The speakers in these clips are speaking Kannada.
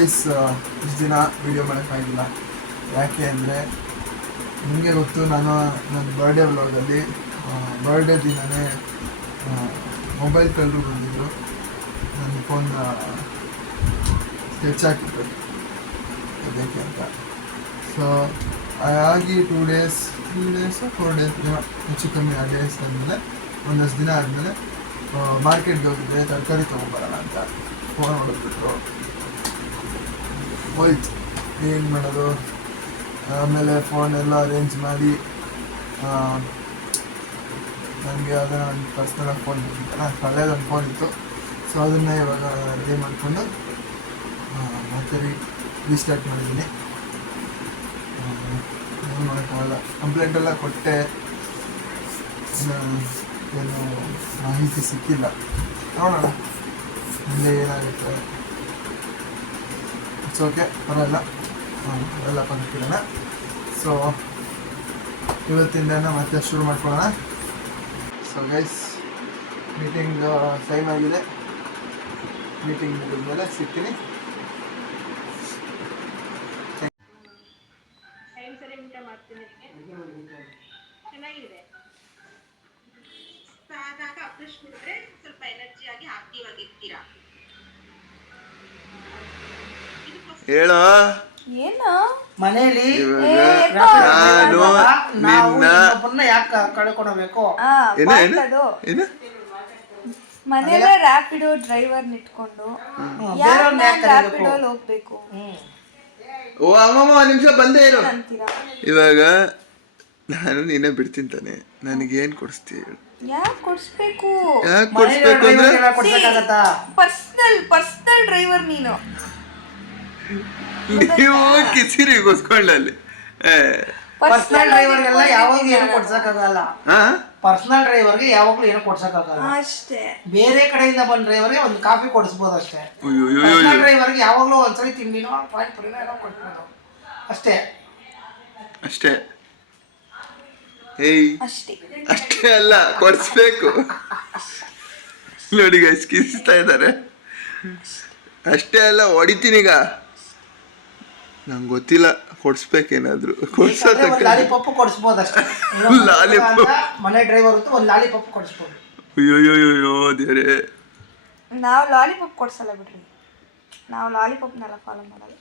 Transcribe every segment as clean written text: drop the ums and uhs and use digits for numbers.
ಗೈಸ್ ಇಷ್ಟು ದಿನ ವೀಡಿಯೋ ಮಾಡೋಕ್ಕಾಗಿಲ್ಲ. ಯಾಕೆ ಅಂದರೆ ನಿಮಗೆ ಗೊತ್ತು, ನಾನು ನನ್ನ ಬರ್ಡೇ ವ್ಲಾಗಲ್ಲಿ ಬರ್ಡೇ ದಿನವೇ ಮೊಬೈಲ್ ಕಳ್ಳರು ಬಂದಿದ್ದರು. ನನ್ನ ಫೋನ್ ಸ್ಕೆಚ್ ಹಾಕಿತ್ತು ಅದಕ್ಕೆ ಅಂತ. ಸೊ ಆಗಿ 2 ಡೇಸ್ 3 ಡೇಸು 4 ಡೇಸ್ ಹೆಚ್ಚು ಕಮ್ಮಿ ಆ ಡೇಸ್ ಆದಮೇಲೆ ಒಂದಷ್ಟು ದಿನ ಆದಮೇಲೆ ಮಾರ್ಕೆಟ್ಗೆ ಹೋಗಿದ್ದೆ ತರಕಾರಿ ತೊಗೊಂಬರೋಣ ಅಂತ. ಫೋನ್ ಹೊಡೆದ್ಬಿಟ್ರು, ಹೋಯ್ತು ಏನು ಮಾಡೋದು. ಆಮೇಲೆ ಫೋನೆಲ್ಲ ಅರೇಂಜ್ ಮಾಡಿ ನನಗೆ ಯಾವುದೋ ನನ್ನ ಪರ್ಸ್ನಲ್ ಫೋನ್ ಬಂದಿತ್ತಲ್ಲ, ಹಳೇದೊಂದು ಫೋನ್ ಇತ್ತು. ಸೊ ಅದನ್ನು ಇವಾಗ ರೆಡಿ ಮಾಡಿಕೊಂಡು ಮತ್ತೆ ರೀಸ್ಟಾರ್ಟ್ ಮಾಡಿದ್ದೀನಿ. ಏನು ಮಾಡೋಕ್ಕಾಗಲ್ಲ, ಕಂಪ್ಲೇಂಟೆಲ್ಲ ಕೊಟ್ಟೆ, ಏನು ಮಾಹಿತಿ ಸಿಕ್ಕಿಲ್ಲ. ನೋಡೋಣ ಮುಂದೆ ಏನಾಗುತ್ತೆ. ಇಟ್ಸ್ ಓಕೆ, ಪರವಾಗಿಲ್ಲ, ಎಲ್ಲ ಬಂದ್ಬಿಡೋಣ. ಸೊ ಇವತ್ತಿಂದ ಮತ್ತೆ ಶುರು ಮಾಡ್ಕೊಳ್ಳೋಣ. ಸೊ ಗೈಸ್, ಮೀಟಿಂಗ್ ಟೈಮ್ ಆಗಿದೆ. ಮೀಟಿಂಗ್ ಮುಗಿದ್ಮೇಲೆ ಸಿಗ್ತೀನಿ. ಸ್ವಲ್ಪ ಎನರ್ಜಿ ಆಗಿ ಆಕ್ಟಿವ್ ಆಗಿರ್ತೀರಾ. ಹೇಳೋ ಏನು ಮನೆಯಲ್ಲಿ ಯಾಕೆ ಕಳ್ಕೊಳ್ಬೇಕು? ಮನೆಯಲ್ಲೇ ರ್ಯಾಪಿಡೋ ಡ್ರೈವರ್ ಇಟ್ಕೊಂಡು ರ್ಯಾಪಿಡೋಲ್ ಹೋಗ್ಬೇಕು ಓ ಅಮ್ಮಮ್ಮ ಒಂದು ನಿಮಿಷ ಬಂದೇ ಇರು. ಅಂತೀರಾ? ಇವಾಗ ನಾನು ನಿನ್ನೆ ಬಿಡ್ತೀನಿ ತಾನೆ, ನನಗೇನು ಕೊಡಿಸ್ತೀಯ? ಯಾಕೆ ಕೊಡ್ಸ್ಬೇಕು? ಯಾಕೆ ಕೊಡಿಸ್ಬೇಕು ಅಂದ್ರೆ ಪರ್ಸನಲ್ ಡ್ರೈವರ್ ನೀನು. ನೀವು ಕಿಸಿರಿ ಗೊಸ್ಕೊಳ್ಳಲ್ಲಿ ಪರ್ಸನಲ್ ಡ್ರೈವರ್ಗೆಲ್ಲ ಯಾವಾಗ ಏನು ಕೊಡ್ಸಕ್ಕಾಗಲ್ಲ. ಪರ್ಸನಲ್ ಡ್ರೈವರ್ಗೆ ಯಾವಾಗ್ಲೂ ಏನು ಕೊಡ್ಸಕ್ಕಾಗಲ್ಲ ಅಷ್ಟೇ. ಬೇರೆ ಕಡೆಯಿಂದ ಬಂದ ಡ್ರೈವರ್ಗೆ ಒಂದು ಕಾಫಿ ಕೊಡಿಸ್ಬೋದು ಅಷ್ಟೇ. ಪರ್ಸನಲ್ ಡ್ರೈವರ್ಗೆ ಯಾವಾಗ್ಲೂ ಒಂದ್ಸರಿ ತಿಂಡಿನೋ ಪಾನಿಪುರಿನೋ ಏನೋ ಕೊಡ್ಬೋದು ಅಷ್ಟೇ. ಅಷ್ಟೇ ಏಯ್ ಅಷ್ಟೇ ಅಲ್ಲ, ಕೊಡಿಸ್ಬೇಕು. ನೋಡಿ ಗೈಸ್ ಕಿಸ್ತಾ ಇದ್ದಾರೆ. ಅಷ್ಟೇ ಅಲ್ಲ, ಹೊಡಿತೀನೀಗ. ನಂಗೆ ಗೊತ್ತಿಲ್ಲ, ಕೊಡ್ಸ್ಬೇಕೇನಾದ್ರು ಲಾಲಿಪಾಪ್ ಕೊಡಿಸ್ಬೋದು ಅಷ್ಟೇ. ಮನೆ ಡ್ರೈವರ್ ಒಂದು ಲಾಲಿಪಾಪ್ ಕೊಡಿಸ್ಬೋದು. ಅಯ್ಯೋಯ್ಯೋ ದೇವ್ರೆ, ನಾವು ಲಾಲಿಪಾಪ್ ಕೊಡ್ಸಲ್ಲ ಬಿಡ್ರಿ. ನಾವು ಲಾಲಿಪಾಪ್ನೆಲ್ಲ ಫಾಲೋ ಮಾಡಲ್ಲ.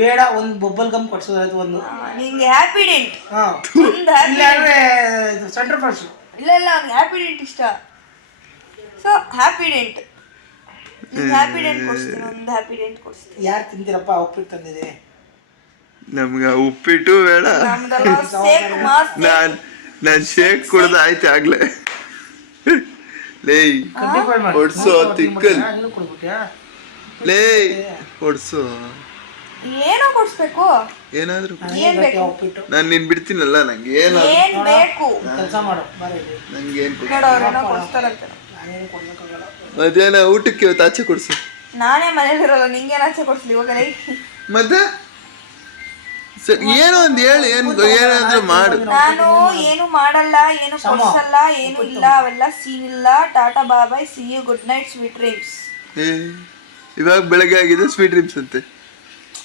ಬೇಡ, ಒಂದು ಬೊಬ್ಬಲ್ ಗಮ್ ಕೊಡ್ಸೋದು. ಒಂದು ನಿಂಗೆ ಹ್ಯಾಪಿ ಡೆಂಟ್. ಸೆಂಟರ್ ಫ್ರೆಶ್ ಇಲ್ಲ ಅವ್ನಿಗೆ ಹ್ಯಾಪಿ ಡೆಂಟ್ ಇಷ್ಟ. So Happydent Happydent ಕೊಡ್ಸ್ತೀನಿ. ಒಂದು ಹ್ಯಾಪಿ ಡೆಂಟ್ ಕೊಡ್ಸ್ತೀನಿ. ಯಾರು ತಿಂತೀರಪ್ಪ? ಉಪ್ಪಿಟ್ಟು ತಂದಿದೆ. ನಮ್ಗೆ ಉಪ್ಪಿಟ್ಟು ಬೇಡ, ನಾನು ಶೇಕ್ ಕುಡ್ದು ಆಯ್ತು ಆಗ್ಲೇ. ಲೇ ಹೊಡ್ಸೋ ತಿಕ್ಕಲ್, ಲೇ ಹೊಡ್ಸೋ. ಏನೋ ಕೊಡ್ಸ್ಬೇಕು, ಏನಾದ್ರು ಏನ್ ಬೇಕು? ನಾನು ನಿನ್ ಬಿಡ್ತೀನಲ್ಲ, ನಂಗೆ ಏನ್ ಬೇಕು ಕೆಲಸ ಮಾಡು. ನಂಗೆ ಏನ್ ನೋಡು, ಅವ್ರೇನೋ ಕೊಡ್ಸ್ತಾರಂತೆ. ಮಧ್ಯಾಹ್ನ ಊಟಕ್ಕೆ ಇವತ್ತು ಆಚೆ ಕೊಡ್ಸು. ನಾನೇ ಮನೇಲಿರಲ್ಲ, ನಿಂಗೇನು ಆಚೆ ಕೊಡ್ಸ್ಲಿ ಇವಾಗ? ಮತ್ತೆ ಏನೋ ಒಂದು ಹೇಳಿ, ಏನಾದ್ರು ಮಾಡು. ನಾನು ಏನು ಮಾಡಲ್ಲ, ಏನು ಕೊಡ್ಸಲ್ಲ, ಏನು ಇಲ್ಲ, ಅವೆಲ್ಲ ಸೀನ್ ಇಲ್ಲ. Tata bye, see you, good night, sweet dreams. ಇವಾಗ ಬೆಳಗ್ಗೆ ಆಗಿದೆ, ಸ್ವೀಟ್ ಡ್ರೀಮ್ಸ್ ಅಂತೆ.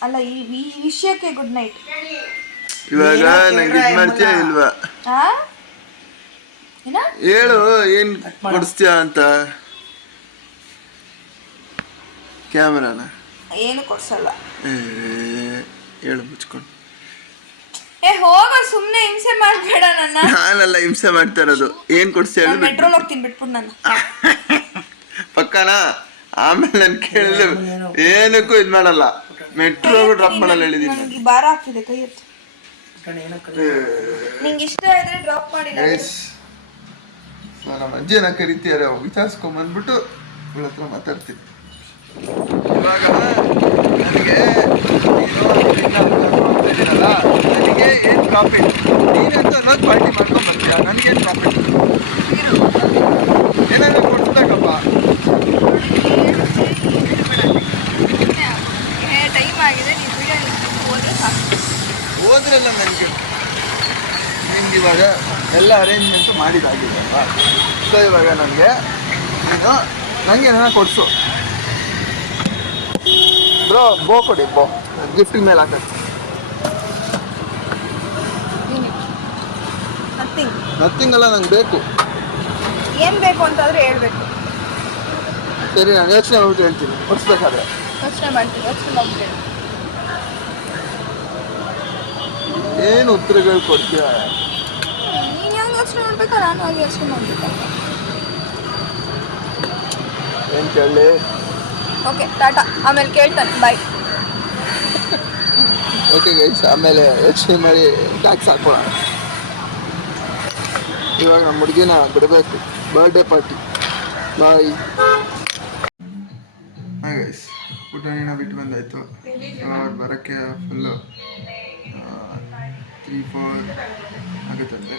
ಅಲ್ಲ, ಈ ವಿಷಯಕ್ಕೆ ಗುಡ್ ನೈಟ್. ಇವಾಗ ನಂಗೆ ಇದು ಮಾಡ್ತೀಯಾ ಇಲ್ವಾ? ಹೇಳು, ಏನ್ ಕೊಡಿಸ್ತೀಯ ಅಂತ. ಕ್ಯಾಮರಾನ ಏನು ಕೊಡ್ಸಲ್ಲ. ಹೇಳು ಮುಚ್ಕೊಂಡು. ಹೋಗ, ಸುಮ್ನೆ ಹಿಂಸೆ ಮಾಡ್ಬೇಡ ನನ್ನ. ನಾನೆಲ್ಲ ಹಿಂಸೆ ಮಾಡ್ತಾ ಇರೋದು. ಏನ್ ಕೊಡ್ಸಿ ಹೇಳು. ಮೆಟ್ರೋಲ್ ಹೋಗ್ತೀನಿ, ಬಿಟ್ಬಿಟ್ಟು ನಾನು ಪಕ್ಕನಾ. ಆಮೇಲೆ ನಾನು ಕೇಳಿದ್ರೆ ಏನಕ್ಕೂ ಇದು ಮಾಡಲ್ಲ, ಮೆಟ್ರೋ ಡ್ರಾಪ್ ಮಾಡಲ್ಲ ಹೇಳಿದೀನಿ. ನನಗೆ ಭಾರ ಆಗ್ತಿದೆ, ಕೈ ಎತ್ತು. ನಿಂಗೆ ಇಷ್ಟ ಇದ್ರೆ ಡ್ರಾಪ್ ಮಾಡಿ. ನಮ್ಮ ಅಜ್ಜಿನ ಕರಿತೀಯಾರ, ವಿಚಾರಿಸ್ಕೊಂಬಂದ್ಬಿಟ್ಟು ಇವಳ ಹತ್ರ ಮಾತಾಡ್ತೀನಿ. ಇವಾಗ ನನಗೆ ನನಗೆ ಏನು ಪ್ರಾಫಿಟ್? ನೀನಂತೂ ಅನ್ನೋದು ಪಾರ್ಟಿ ಮಾಡ್ಕೊಂಡು ಬರ್ತೀಯ, ನನಗೇನು ಪ್ರಾಫಿಟ್? ಏನಾದರೂ ಕೊಡಿಸ್ಬೇಕಪ್ಪ. ಟೈಮ್ ಆಗಿದೆ, ನೀವು ವಿಡಿಯೋ ಹೋದ್ರೆ ಸಾಕು. ಹೋದ್ರಲ್ಲ ನನಗೆ ನಿಮ್ಗೆ ಇವಾಗ ಎಲ್ಲ ಅರೇಂಜ್ಮೆಂಟು ಮಾಡಿದಾಗಿದೆ ಅಲ್ವಾ? ಸೊ ಇವಾಗ ನನಗೆ ನೀನು ನನಗೆ ಏನಾರ ಕೊಡಿಸು. ಬ್ರೋ ಬೋ ಕೊಡಿ ಬೋ ಗಿಫ್ಟಿಂಗ್ ಮೇಲೆ ಹಾಕಕ್ಕೆ. ನಥಿಂಗ್. ನಥಿಂಗ್ ಅಲ್ಲ, ನಂಗೆ ಬೇಕು. ಏನು ಬೇಕು ಅಂತಾದರೆ ಹೇಳ್ಬೇಕು. ಸರಿ, ನಾನು ಯೋಚನೆ ಮಾಡ್ಬಿಟ್ಟು ಹೇಳ್ತೀನಿ ಕೊಡಿಸ್ಬೇಕಾದ್ರೆ. ಯೋಚನೆ ಮಾಡ್ತೀನಿ, ಯೋಚನೆ ಮಾಡ್ಬಿಟ್ಟು ಏನು ಉತ್ತರಗಳು ಕೊಡ್ತೀಯ? ನೀನು ಹೆಂಗೆ ಯೋಚನೆ ಮಾಡ್ಬೇಕಾ, ನಾನು ಹಾಗೆ ಯೋಚನೆ ಮಾಡ್ಬೇಕಾ? ಏನು ಕೇಳಲಿ? ಓಕೆ ಟಾಟಾ, ಆಮೇಲೆ ಕೇಳ್ತಾನೆ, ಬಾಯ್. ಓಕೆ ಗೈಸ್, ಆಮೇಲೆ ಯೋಚನೆ ಮಾಡಿ ಟ್ಯಾಕ್ಸ್ ಹಾಕೋಣ. ಇವಾಗ ನಮ್ಮ ಹುಡುಗಿನ ಬಿಡಬೇಕು, ಬರ್ಡೇ ಪಾರ್ಟಿ. ಬಾಯ್. ಹಾಂ ಗೈಸ್, ಊಟನ ಬಿಟ್ಟು ಬಂದಾಯಿತು. ಅವ್ರು ಬರೋಕ್ಕೆ ಫುಲ್ಲು 3-4 ಆಗುತ್ತಂತೆ.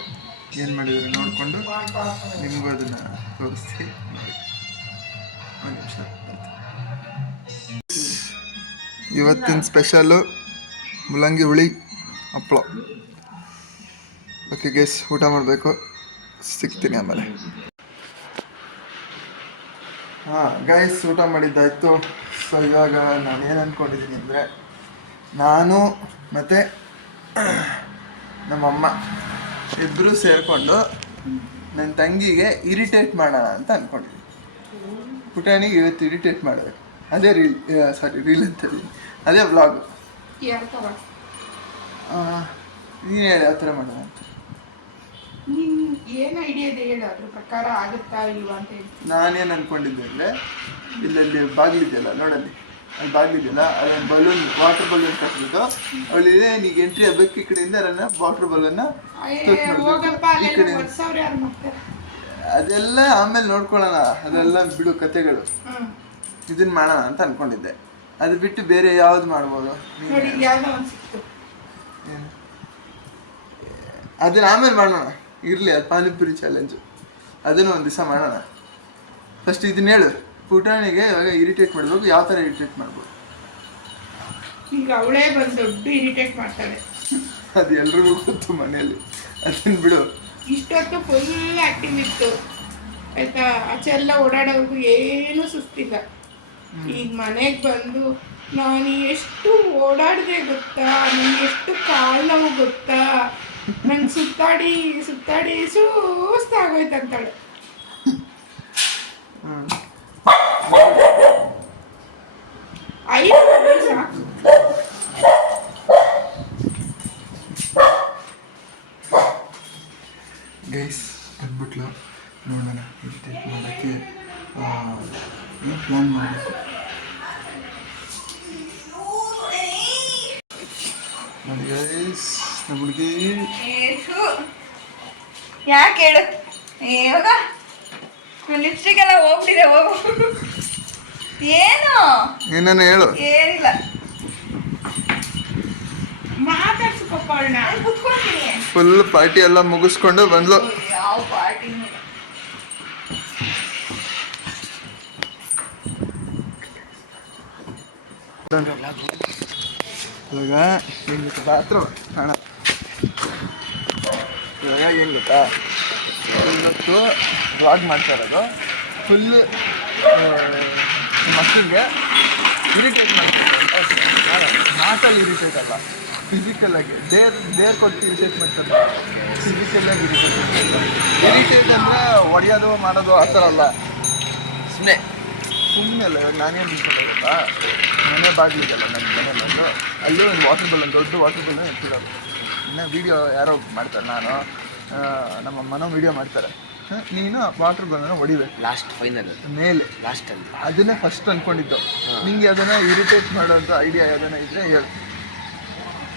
ಏನು ಮಾಡಿದ್ರು ನೋಡಿಕೊಂಡು ನಿಮಗೂ ಅದನ್ನು ತೋರಿಸ್ತೀನಿ ನೋಡಿ. ಒಂದು ನಿಮಿಷ. ಇವತ್ತಿನ ಸ್ಪೆಷಲ್ಲು ಮುಲ್ಲಂಗಿ ಹುಳಿ ಹಪ್ಪಳ. ಓಕೆ ಗೈಸ್, ಊಟ ಮಾಡಬೇಕು, ಸಿಗ್ತೀನಿ ಆಮೇಲೆ. ಹಾಂ ಗೈಸ್, ಊಟ ಮಾಡಿದ್ದಾಯಿತು. ಸೊ ಇವಾಗ ನಾನು ಏನು ಅಂದ್ಕೊಂಡಿದ್ದೀನಿ ಅಂದರೆ, ನಾನು ಮತ್ತು ನಮ್ಮಮ್ಮ ಇಬ್ಬರು ಸೇರಿಕೊಂಡು ನನ್ನ ತಂಗಿಗೆ ಇರಿಟೇಟ್ ಮಾಡೋಣ ಅಂತ ಅಂದ್ಕೊಂಡಿದ್ದೀನಿ. ಪುಟಾಣಿಗೆ ಇವತ್ತು ಇರಿಟೇಟ್ ಮಾಡಬೇಕು. ಅದೇ ರೀಲ್ ಅಂತೇಳಿ, ಅದೇ ವ್ಲಾಗು. ನೀನು ಹೇಳಿ ಯಾವ ಥರ ಮಾಡೋಣ ಅಂತ. ಏನು ಐಡಿಯಾ ಇದೆ ಹೇಳು, ಅದ್ರ ಪ್ರಕಾರ ಆಗುತ್ತಾ ಇಲ್ವಾ ಅಂತ ಹೇಳಿ. ನಾನೇನು ಅಂದ್ಕೊಂಡಿದ್ದೆ ಅಂದರೆ, ಇಲ್ಲಲ್ಲಿ ಬಾಗಿಲಿದೆಯಲ್ಲ ನೋಡಲ್ಲಿ, ಅಲ್ಲಿ ಬಾಗಿಲಿದೆಯಲ್ಲ, ಅದೊಂದು ಬಲೂನ್, ವಾಟರ್ ಬಲೂನ್ ಕಟ್ಟಿದ್ದು, ಅವಳಿಗೆ ನೀಗ ಎಂಟ್ರಿ ಆಗಬೇಕು, ಈ ಕಡೆಯಿಂದ ನನ್ನ ವಾಟರ್ ಬಲೂನ್ನ ಹೋಗಪ್ಪ, ಈ ಕಡೆ. ವರ್ಷವ್ರು ಯಾರು ಮಾಡ್ತಾರೆ? ಅದೆಲ್ಲ ಆಮೇಲೆ ನೋಡ್ಕೊಳ್ಳೋಣ, ಅದೆಲ್ಲ ಬಿಡು ಕತೆಗಳು. ಇದನ್ನ ಮಾಡೋಣ ಅಂತ ಅಂದ್ಕೊಂಡಿದ್ದೆ. ಅದು ಬಿಟ್ಟು ಬೇರೆ ಯಾವ್ದು ಮಾಡ್ಬೋದು? ನೋಡಿ, ಯಾವ್ದೋ ಒಂದು ಸಿಕ್ತು. ಏನು? ಅದನ್ನ ಆಮೇಲೆ ಮಾಡೋಣ, ಇರಲಿ. ಅದು ಪಾನಿಪುರಿ ಚಾಲೆಂಜು, ಅದನ್ನು ಒಂದು ದಿವಸ ಮಾಡೋಣ. ಫಸ್ಟ್ ಇದನ್ನ ಹೇಳು, ಪುಟಾಣಿಗೆ ಇವಾಗ ಇರಿಟೇಟ್ ಮಾಡಬೇಕು, ಯಾವ ಥರ ಇರಿಟೇಟ್ ಮಾಡ್ಬೋದು? ಈಗ ಅವಳೇ ಬಂದು ದೊಡ್ಡ ಇರಿಟೇಟ್ ಮಾಡ್ತಾಳೆ. ಅದು ಎಲ್ರಿಗೂ ಗೊತ್ತು ಮನೆಯಲ್ಲಿ, ಅದನ್ನ ಬಿಡು. ಇಷ್ಟೊತ್ತು ಫುಲ್ ಆಕ್ಟಿವ್ ಇತ್ತು ಆಯ್ತಾ, ಆಚೆ ಎಲ್ಲ ಓಡಾಡೋರ್ಗು ಏನೂ ಸುಸ್ತಿಲ್ಲ. ಈಗ ಮನೆಗೆ ಬಂದು ನಾನು ಎಷ್ಟು ಓಡಾಡಿದೆ ಗೊತ್ತಾ, ನನಗೆ ಎಷ್ಟು ಕಾಲು ನೋವು ಗೊತ್ತಾ, ನಂಗೆ ಸುತ್ತಾಡಿ ಸುತ್ತಾಡಿ ಸುಸ್ತಾಗೋಯ್ತಂತಾಳೆ. ಸಾಕು. ಗೈಸ್ ಬಂದ್ಬಿಟ್ಲು, ನೋಡೋಣ ಇರಿಟೇಟ್ ಮಾಡೋಕ್ಕೆ ಏನು ಪ್ಲ್ಯಾನ್ ಮಾಡಬೇಕು. ನೋಡಿ ಗೈಸ್, ನಮ್ಮ ಹುಡುಗಿ ಯಾಕೆ ಹೇಳು, ಇವಾಗ ಲಿಪ್ಸ್ಟಿಕ್ ಎಲ್ಲ ಹೋಗ್ಬಿಟ್ಟಿದೆ, ಹೋಗು. ಏನು ಏನೇನು ಹೇಳು. ಏನಿಲ್ಲ, ಮಾತಾಡ್ಸಪ್ಪ ಅವಳನ್ನ. ಕುತ್ಕೊಳ್ತೀನಿ. ಫುಲ್ ಪಾರ್ಟಿ ಎಲ್ಲ ಮುಗಿಸ್ಕೊಂಡು ಬಂದ್ಲು. ಯಾವ ಪಾರ್ಟಿ? ಇವಾಗ ಏನು ಗೊತ್ತಾ, ಬಾತ್ರೂಮ್ ಕಾಣ. ಇವಾಗ ಏನು ಗೊತ್ತಾ, ಇವತ್ತು ವ್ಲಾಗ್ ಮಾಡ್ತಾ ಇರೋದು ಫುಲ್ ಮಕ್ಕಳಿಗೆ ಇರಿಟೇಟ್ ಮಾಡ್ತಾರೆ ಅಂತ. ಮಾತಲ್ಲಿ ಇರಿಟೇಟ್ ಅಲ್ಲ, ಫಿಸಿಕಲಾಗಿ ದೇರ್ ಕೊಟ್ಟು ಇರಿಟೇಟ್ ಮಾಡ್ತಾರೆ. ಫಿಸಿಕಲಾಗಿ ಇರಿಟೇಟ್ ಅಂದರೆ ಹೊಡೆಯೋದು ಮಾಡೋದು ಆ ಥರ ಅಲ್ಲ, ಸುಮ್ಮನೆ ಅಲ್ಲ. ಇವಾಗ ನಾನೇನು ನಿಂತ್ಕೊಂಡಾಗತ್ತಾ, ಮನೆ ಬಾಗಿಲಿದೆಯಲ್ಲ ನನ್ನ ಮನೆ ಬಂದು, ಅಲ್ಲೂ ಒಂದು ವಾಟರ್ ಬಲೂನ್, ದೊಡ್ಡ ವಾಟರ್ ಬಲೂನ್ ಇರ್ತಿರೋದು. ಇನ್ನು ವೀಡಿಯೋ ಯಾರೋ ಮಾಡ್ತಾರೆ, ನಾನು ನಮ್ಮ ಅಮ್ಮನೋ ವೀಡಿಯೋ ಮಾಡ್ತಾರೆ. ನೀನು ವಾಟರ್ ಬಲೂನ್ ಹೊಡಿಬೇಕು ಲಾಸ್ಟ್ ಫೈನಲ್ ಮೇಲೆ, ಲಾಸ್ಟಲ್ಲಿ. ಅದನ್ನೇ ಫಸ್ಟ್ ಅಂದ್ಕೊಂಡಿದ್ದು. ನಿಂಗೆ ಅದನ್ನು ಇರಿಟೇಟ್ ಮಾಡೋಂಥ ಐಡಿಯಾ ಯಾವ್ದಾನ ಇದ್ದರೆ ಹೇಳು.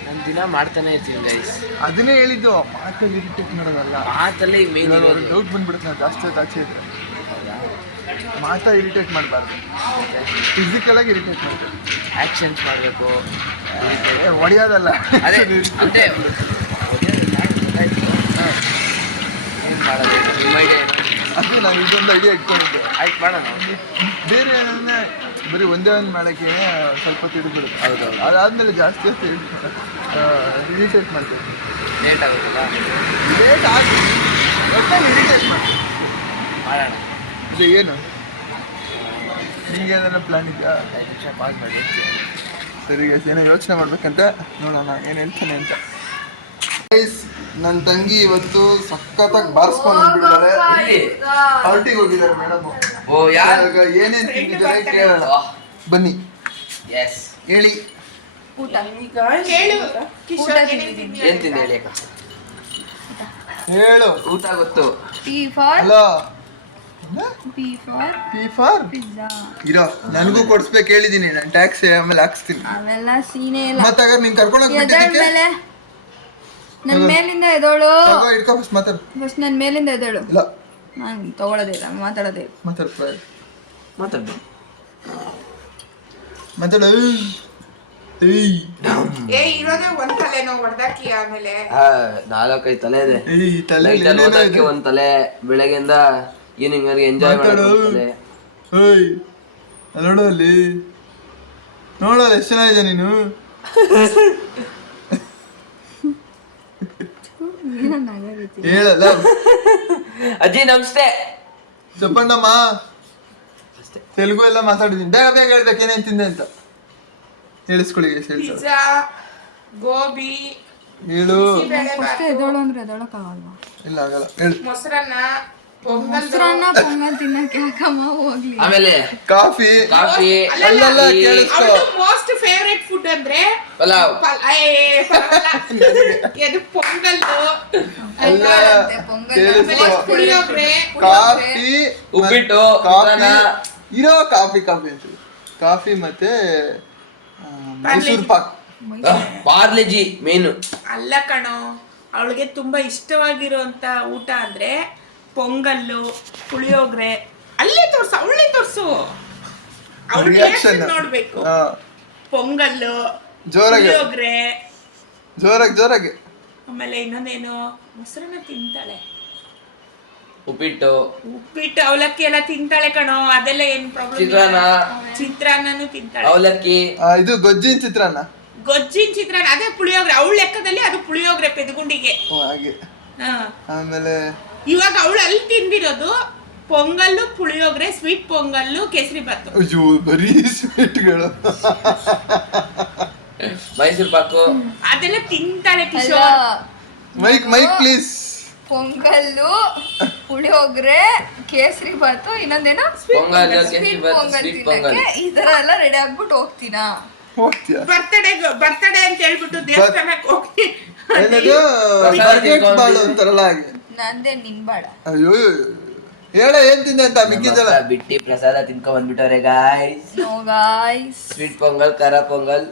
ನಾನು ದಿನ ಮಾಡ್ತಾನೆ ಇರ್ತೀನಿ ಗೈಸ್. ಅದನ್ನೇ ಹೇಳಿದ್ದು, ಮಾತಲ್ಲಿ ಇರಿಟೇಟ್ ಮಾಡೋದಲ್ಲ. ಮಾತಲ್ಲೇ ಮೇನ್ ಇರೋದು. ಡೌಟ್ ಬಂದ್ಬಿಡುತ್ತೆ ನಾವು ಜಾಸ್ತಿ ಹೊತ್ತು ಆಚೆ ಇದ್ರೆ. ಮಾತಾ ಇರಿಟೇಟ್ ಮಾಡಬಾರ್ದು, ಫಿಸಿಕಲಾಗಿ ಇರಿಟೇಟ್ ಮಾಡಬೇಕು. ಆ್ಯಕ್ಷನ್ಸ್ ಮಾಡಬೇಕು, ಹೊಡೆಯೋದಲ್ಲ. ಅದೇ ಅಂದರೆ ಏನು ಮಾಡೋದು ನಿಮ್ಮ ಐಡಿಯಾ ಏನು? ಅದು ನಾನು ಇದೊಂದು ಐಡಿಯಾ ಇಟ್ಕೊಂಡಿದ್ದೆ. ಆಯ್ತು ಮಾಡೋಣ. ಬೇರೆ ಏನಂದರೆ ಬರೀ ಒಂದೇ ಒಂದು ಮಾಡೋಕ್ಕೆ ಸ್ವಲ್ಪ ತಿರುಗಿಬಿಡುತ್ತೆ. ಹೌದು, ಅದಾದಮೇಲೆ ಜಾಸ್ತಿ ಹೊತ್ತು ಇರಿಟೇಟ್ ಮಾಡ್ತೀವಿ. ಲೇಟ್ ಆಗುತ್ತಲ್ಲ, ಲೇಟ್ ಆಗಿ ಒಟ್ಟಲ್ಲಿ ಇರಿಟೇಟ್ ಮಾಡ್ತೀವಿ. ಮಾಡೋಣ. ಇದು ಏನು ನಿಮಗೆ ಏನಾರ ಪ್ಲ್ಯಾನ್ ಇದೆಯಾ? 5 ನಿಮಿಷ ಪಾಸ್ ಮಾಡಿ. ಸರಿ ಗೈಸ್, ಏನೋ ಯೋಚನೆ ಮಾಡ್ಬೇಕಂತ, ನೋಡೋಣ ಏನು ಹೇಳ್ತಾನೆ ಅಂತ. ಗೈಸ್, ನನ್ನ ತಂಗಿ ಇವತ್ತು ಸಖತ್ತಾಗಿ ಬಾರಿಸ್ಕೊಂಡು ಬಂದ್ಬಿಟ್ಟಿದ್ದಾರೆ. ಪಾರ್ಟಿಗೆ ಹೋಗಿದ್ದಾರೆ ಮೇಡಮ್. ಓ ಯಾರು? ಏನೇನು ತಿಂದಿದ್ದಾರೆ ಕೇಳೋಣ ಬನ್ನಿ. ಎಸ್ ಹೇಳಿ. ಊಟ ಕೇಳು ಕಿಶೋರ್ ಏನೇನ್ ತಿಂದ್ಯಾ ಏನ್ ತಿಂದೆ ಹೇಳಿ ಅಕ್ಕ? ಹೇಳು. ಊಟ ಗೊತ್ತು. P for hello. P for P for pizza. ಇರೋ, ನನಗೂ ಕೊಡ್ಸ್ಬೇಕು ಹೇಳಿದೀನಿ, ನಾನು ಟ್ಯಾಕ್ಸ್ ಆಮೇಲೆ ಹಾಕ್ಸ್ತೀನಿ. ಅವೆಲ್ಲ ಸೀನೆ ಇಲ್ಲ. ಮತ್ತೆ ಆಗ ನೀನ್ ಕರ್ಕೊಂಡು ಎದಳ ಮೇಲೆ ನನ್ನ ಮೇಲಿಂದ ಎದೋಳು. ಇಟ್ಕೋ ಫಸ್ಟ್ ಮಾತಾಡು. ಫಸ್ಟ್ ನನ್ನ ಮೇಲಿಂದ ಎದೋಳು. ಇಲ್ಲ ನಾನು ತಗೊಳ್ಳೋದೇ ಇಲ್ಲ, ಮಾತಾಡೋದೇ ಇಲ್ಲ. ಮಾತಾಡ್ತಾರೆ ಮಾತಾಡ್ದು. ಮಾತಾಡು. ಏಯ್ ಇರೋದೇ ಒಂದ್ ತಲೆನೋ ಹೊಡ್ದಾಕಿ ಆಮೇಲೆ 4-5 ತಲೆ ಇದೆ. ಏಯ್ ತಲೆ ಓದಕ್ಕೆ ಒಂದ್ ತಲೆ, ಬೆಳಗ್ಗೆಯಿಂದ ಈವ್ನಿಂಗ್ ವರೆಗೆ ಎಂಜಾಯ್ ಮಾತಾಡು. ಮಾಡೋದು. ಏಯ್ ನೋಡು ಅಲ್ಲಿ, ನೋಡಲ್ಲ ಎಷ್ಟು ಚೆನ್ನಾಗಿದೆ ನೀನು. ಹೇಳಲ್ಲ ಅಜ್ಜಿ ನಮಸ್ತೆ. ಚಪ್ಪಣ್ಣಮ್ಮ ತೆಲುಗು ಎಲ್ಲ ಮಾತಾಡಿದೀನಿ. ಬೇಗ ಬೇಗ ಹೇಳ್ಬೇಕು ಏನೇನ್ ತಿಂದೆ ಅಂತ ಹೇಳಿಸ್ಕೊಳ್ಳಿ. ಹೇಳ್ತಾರೆ ಪಿಜ್ಜಾ, ಗೋಬಿ, ಹೇಳು. ಫಸ್ಟ್ ಎದೋಳು ಅಂದ್ರೆ ಎದೋಳಕ್ಕಾಗಲ್ವಾ? ಇಲ್ಲ ಆಗಲ್ಲ, ಹೇಳು. ಮೊಸರನ್ನ, ಪೊಂಗಲ್, ಮೊಸರನ್ನ ಪೊಂಗಲ್ ತಿನ್ನಕ್ಕೆ ಯಾಕಮ್ಮ ಹೋಗ್ಲಿ? ಆಮೇಲೆ ಕಾಫಿ. ಅಲ್ಲಲ್ಲ ಕೇಳಿಸ್ಕೊ. ಮೋಸ್ಟ್ ಫೇವರೇಟ್ ಫುಡ್ ಅಂದ್ರೆ ಪಲಾವ್. ಇದು ಪೊಂಗಲ್ಲು, ಅಲ್ಲ ಪೊಂಗಲ್ ಕೇಳಿಸ್ಕೊ. ಪುಳಿಯೋಗರೆ, ಕಾಫಿ ಉಪ್ಪಿಟ್ಟು, ಕಾಫಿ ಚಿತ್ರಾನ್ನ. ಇರೋ ಕಾಫಿ ಅಂತ ಕಾಫಿ ಮತ್ತೆ ಮೈಸೂರು ಪಾಕ್. ಪಾರ್ಲೆಜಿ ಮೇನು. ಅಲ್ಲ ಕಣೋ, ಅವಳಿಗೆ ತುಂಬಾ ಇಷ್ಟವಾಗಿರುವಂತ ಊಟ ಅಂದ್ರೆ ಪೊಂಗಲ್ಲು, ಪುಳಿಯೋಗರೆ. ಅಲ್ಲೇ ತೋರ್ಸು, ಅವಳೇ ತೋರ್ಸು, ಅವಳ Reaction. ನೋಡ್ಬೇಕು. ಹಾ. ಪೊಂಗಲ್ಲು, ಜೋರಾಗಿ ಪುಳಿಯೋಗರೆ, ಜೋರಾಗಿ ಆಮೇಲೆ ಇನ್ನೊಂದೇನು ಮೊಸರನ್ನ ತಿಂತಾಳೆ, ಉಪ್ಪಿಟ್ಟು, ಅವಲಕ್ಕಿ ಎಲ್ಲ ತಿಂತಾಳೆ ಕಣೋ. ಅದೆಲ್ಲ ಏನ್ ಚಿತ್ರಾನ್ನ, ಪ್ರಾಬ್ಲಮ್. ಚಿತ್ರಾನ್ನನು ತಿಂತಾಳೆ. ಅವಲಕ್ಕಿ, ಇದು ಗೊಜ್ಜಿನ ಚಿತ್ರಾನ್ನ. ಗೊಜ್ಜಿನ ಚಿತ್ರಾನ್ನ ಅದೇ ಪುಳಿಯೋಗರೆ. ಅವಳ ಲೆಕ್ಕದಲ್ಲಿ ಅದು ಪುಳಿಯೋಗರೆ ಪೆದಗುಂಡಿಗೆ. ಹಾಗೆ. ಹಾ. ಆಮೇಲೆ ಇವಾಗ ಅವಳು ಅಲ್ಲಿ ತಿಂದಿರೋದು ಪೊಂಗಲ್ಲು, ಪುಳಿಯೋಗರೆ, ಸ್ವೀಟ್ ಪೊಂಗಲ್ಲು, ಕೇಸರಿ ಬಾತು. ಅಯ್ಯೋ ಬರೀ ಸ್ವೀಟ್ಗಳು. ಮೈಸೂರು ಪಾಕು. ಅದೆಲ್ಲ ತಿಂತಾಳೆ ಅಲ್ಲ, ಕಿಶೋರ್. Mike please. ಪೊಂಗಲ್ಲು, ಪುಳಿಯೋಗರೆ, ಕೇಸರಿ ಬಾತು, ಇನ್ನೊಂದೇನೋ ಪೊಂಗಲ್, ಕೇಸರಿ ಸ್ವೀಟ್ ಬಾತ್, ಪೊಂಗಲ್ ಸ್ವೀಟ್ ತಿನ್ನಕ್ಕೆ ಪೊಂಗಲ್. ಈ ತರ ಎಲ್ಲ ರೆಡಿ ಆಗ್ಬಿಟ್ಟು ಹೋಗ್ತೀನಾ? ಹೋಗ್ತೀಯ ಬರ್ತಡೇ ಅಂತ ಹೇಳ್ಬಿಟ್ಟು ದೇವಸ್ಥಾನಕ್ಕೆ ಹೋಗಿ ಏನದು ಬರ್ಗೆಟ್ ಬಾಳು ಅಂತಾರಲ್ಲ ಹಾಗೆ. ನಂದೇ ನಿನ್ ಬಾಡ. ಅಯ್ಯೋ ಹೇಳ ಏನ್ ತಿಂದೆ ಅಂತ ಮಿಕ್ಕಿದ್ದಲ್ಲ. ಬಿಟ್ಟಿ ಪ್ರಸಾದ ತಿನ್ಕೊಂಡ್ ಬಂದ್ಬಿಟ್ಟವ್ರೆ guys. No guys, sweet pongal, ಖಾರ ಪೊಂಗಲ್,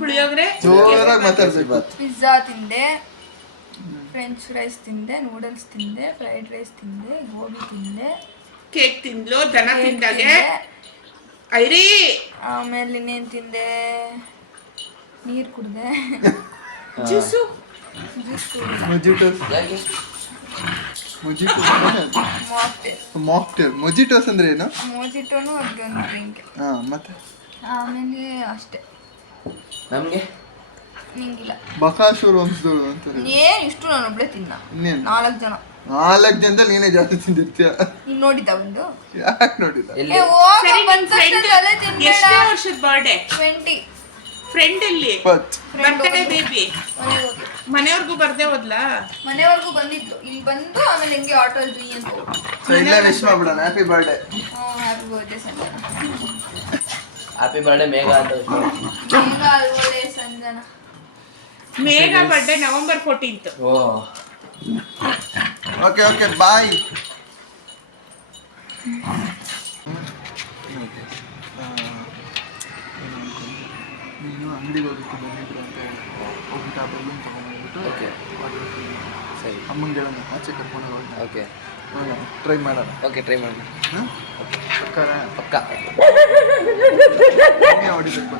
ಪುಳಿಯೋಗರೆ, ಜೋರಾಗಿ ಮಾತಾಡ್ಬೇಕು. ಪಿಜ್ಜಾ ತಿಂದೆ, ಫ್ರೆಂಚ್ ಫ್ರೈಸ್ ತಿಂದೆ, ನೂಡಲ್ಸ್ ತಿಂದೆ, ಫ್ರೈಡ್ ರೈಸ್ ತಿಂದೆ, ಗೋಬಿ ತಿಂದೆ, ಕೇಕ್ ತಿಂದ್ಲು, ದನ ಕೇಕ್ ತಿಂದಾಗೆ. ತಿಂದೆ. ಐರಿ ಆಮೇಲೆ ಇನ್ನೇನ್ ತಿಂದೆ? ನೀರ್ ಕುಡ್ದೆ, ಜ್ಯೂಸು, ಜ್ಯೂಸ್ ಕುಡ್ದೆ, ಮೊಜಿಟೋಸ್. ಯಾಕೆ? ಮೊಜಿಟೋಸ್ ಮಾಕ್ಟೇಲ್. ಮಾಕ್ಟೇಲ್. ಮೊಜಿಟೋಸ್ ಅಂದ್ರೆ ಏನು? ಮೋಜಿಟೋನು ಅದೊಂದು ಡ್ರಿಂಕ್. ಹಾ ಮತ್ತೆ ಆಮೇಲೆ ಅಷ್ಟೇ. ನಮ್ಗೆ ನಿಂಗಿಲ್ಲ. ಬಕಾಸುರ ವಂಶದವರು ಅಂತಾರೆ. ಏನ್ ಇಷ್ಟು ನಾನು ಒಬ್ಳೆ ತಿನ್ನ. ಇನ್ನೇನು 4 ಜನ. 4 ಜನದಲ್ಲಿ ನೀನೇ ಜಾಸ್ತಿ ತಿಂದಿರ್ತೀಯ. ನೀನ್ ನೋಡಿದ್ದ ಒಂದು? ಯಾಕೆ ನೋಡಿಲ್ಲ? ಎಲ್ಲಿ? ಸರಿ, ನಿನ್ friend ಎಷ್ಟನೇ ವರ್ಷದ ಬರ್ಡೇ? 20. ಫ್ರೆಂಡ್ ಅಲ್ಲಿ ಬರ್ತಡೇ ಬೇಬಿ ಮನೆಯವ್ರಿಗೂ ಬರ್ದೇ ಹೋದ್ಲಾ? ಮನೆವರೆಗೂ ಬಂದಿದ್ಲು, ಇಲ್ಲಿ ಬಂದು ಆಮೇಲೆ ಹೆಂಗೆ ಆಟೋಲ್ ಬಿ ಅಂತ ಇಲ್ಲ ವಿಶ್ ಮಾಡ್ಬಿಡೋಣ. Happy birthday. Happy birthday Sanjana. Happy birthday Megha ಅಂತ. ಬೇಗ ಅಲ್ವೋಲೆ Sanjana. Megha birthday November 14th. Oh okay bye. ನೀನು ಅಂಗಡಿಗೆ ಹೋಗಿತ್ತು ಬಂದಿದ್ರು ಅಂತ ಹೋಗ್ಬಿಟ್ಟು ಆ ಬಲೂನ್ ತೊಗೊಂಡ್ಬಿಟ್ಟು ಓಕೆ ಸರಿ. ಅಮ್ಮಂಗೆ ಹೇಳೋಣ ಆಚೆ ಕರ್ಕೊಂಡು ಹೋಗೋಣ. ಓಕೆ ಟ್ರೈ ಮಾಡೋಣ. ಓಕೆ ಟ್ರೈ ಮಾಡೋಣ. ಹಾಂ ಪಕ್ಕ ಹೊಡಿಬೇಕು.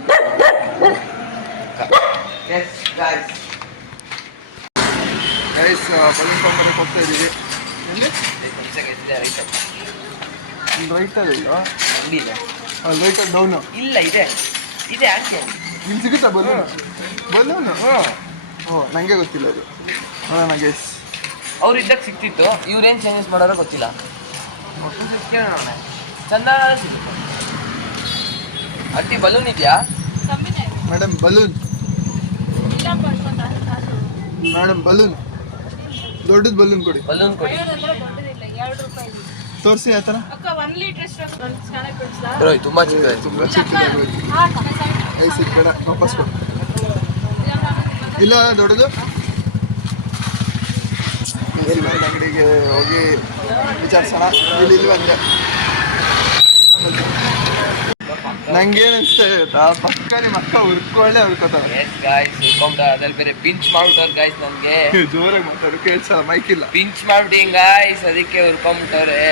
ಗೈಸ್ ಬಲೂನ್ ತೊಗೊಂಬರಕ್ಕೆ ಹೋಗ್ತಾ ಇದ್ದೀವಿ. ಎಲ್ಲಿ ರೈಟರ್ ಇಲ್ಲ, ಅಂಗಡಿ ಇದೆ. ರೈಟರ್ ಡೌನು ಇಲ್ಲ ಇದೆ ಆಕೆ ಇಲ್ಲಿ ಸಿಗುತ್ತಾ ಬಲೂನು? ಓ ನನಗೆ ಗೊತ್ತಿಲ್ಲ ಅದು. ನೋಡೋಣ ಗೈಸ್. ಅವ್ರು ಇದ್ದಾಗ ಸಿಕ್ತಿತ್ತು, ಇವ್ರೇನು ಚೇಂಜಸ್ ಮಾಡೋರೋ ಗೊತ್ತಿಲ್ಲ. ಕೇಳೋಣ ಚಂದ ಸಿಗುತ್ತೆ. ಅಟ್ಟಿ ಬಲೂನ್ ಇದೆಯಾ? ಮೇಡಮ್ ಬಲೂನ್ ಮೇಡಮ್ ಬಲೂನ್ ದೊಡ್ಡದು ಬಲೂನ್ ಕೊಡಿ ಬಲೂನ್ ಕೊಡಿ ತೋರಿಸಿ ಆ ಥರ ರೋಯ್ ತುಂಬಾ ಚಿಕ್ಕದಾಯ್ತು. ತುಂಬ ಚಿಕ್ಕದಾಗಿ ಐಸ್ ಬೇಡ ವಾಪಸ್ ಕೊಡಿ ಇಲ್ಲ ದೊಡ್ಡದು ಅಂಗಡಿಗೆ ಹೋಗಿ ವಿಚಾರಿಸೋಣ ಇಲ್ಲಿ ಬಂದೆ ನಂಗೇನು ಅನಿಸ್ತಾ ಗೊತ್ತಾ ಪಕ್ಕ ನಿಮ್ಮ ಅಕ್ಕ ಹುರ್ಕೊಳ್ಳೆ ಹುರ್ಕೋತಾರೆ ಎಸ್ ಗಾಯ್ಸ್ ಹುರ್ಕೊಂಬಿಟ್ಟ ಅದ್ರಲ್ಲಿ ಬೇರೆ ಪಿಂಚ್ ಮಾಡ್ಬಿಟ್ಟವ್ರು ಗಾಯ್ಸ್ ನನ್ಗೆ ಜೋರಾಗಿ ಮಾತಾಡು ಕೇಳಿಸಲ್ಲ ಮೈಕ್ ಇಲ್ಲ ಪಿಂಚ್ ಮಾಡ್ಬಿಟ್ಟಿಂಗ್ ಗಾಯ್ಸ್ ಅದಕ್ಕೆ ಹುರ್ಕೊಂಬಿಟ್ಟವ್ರೆ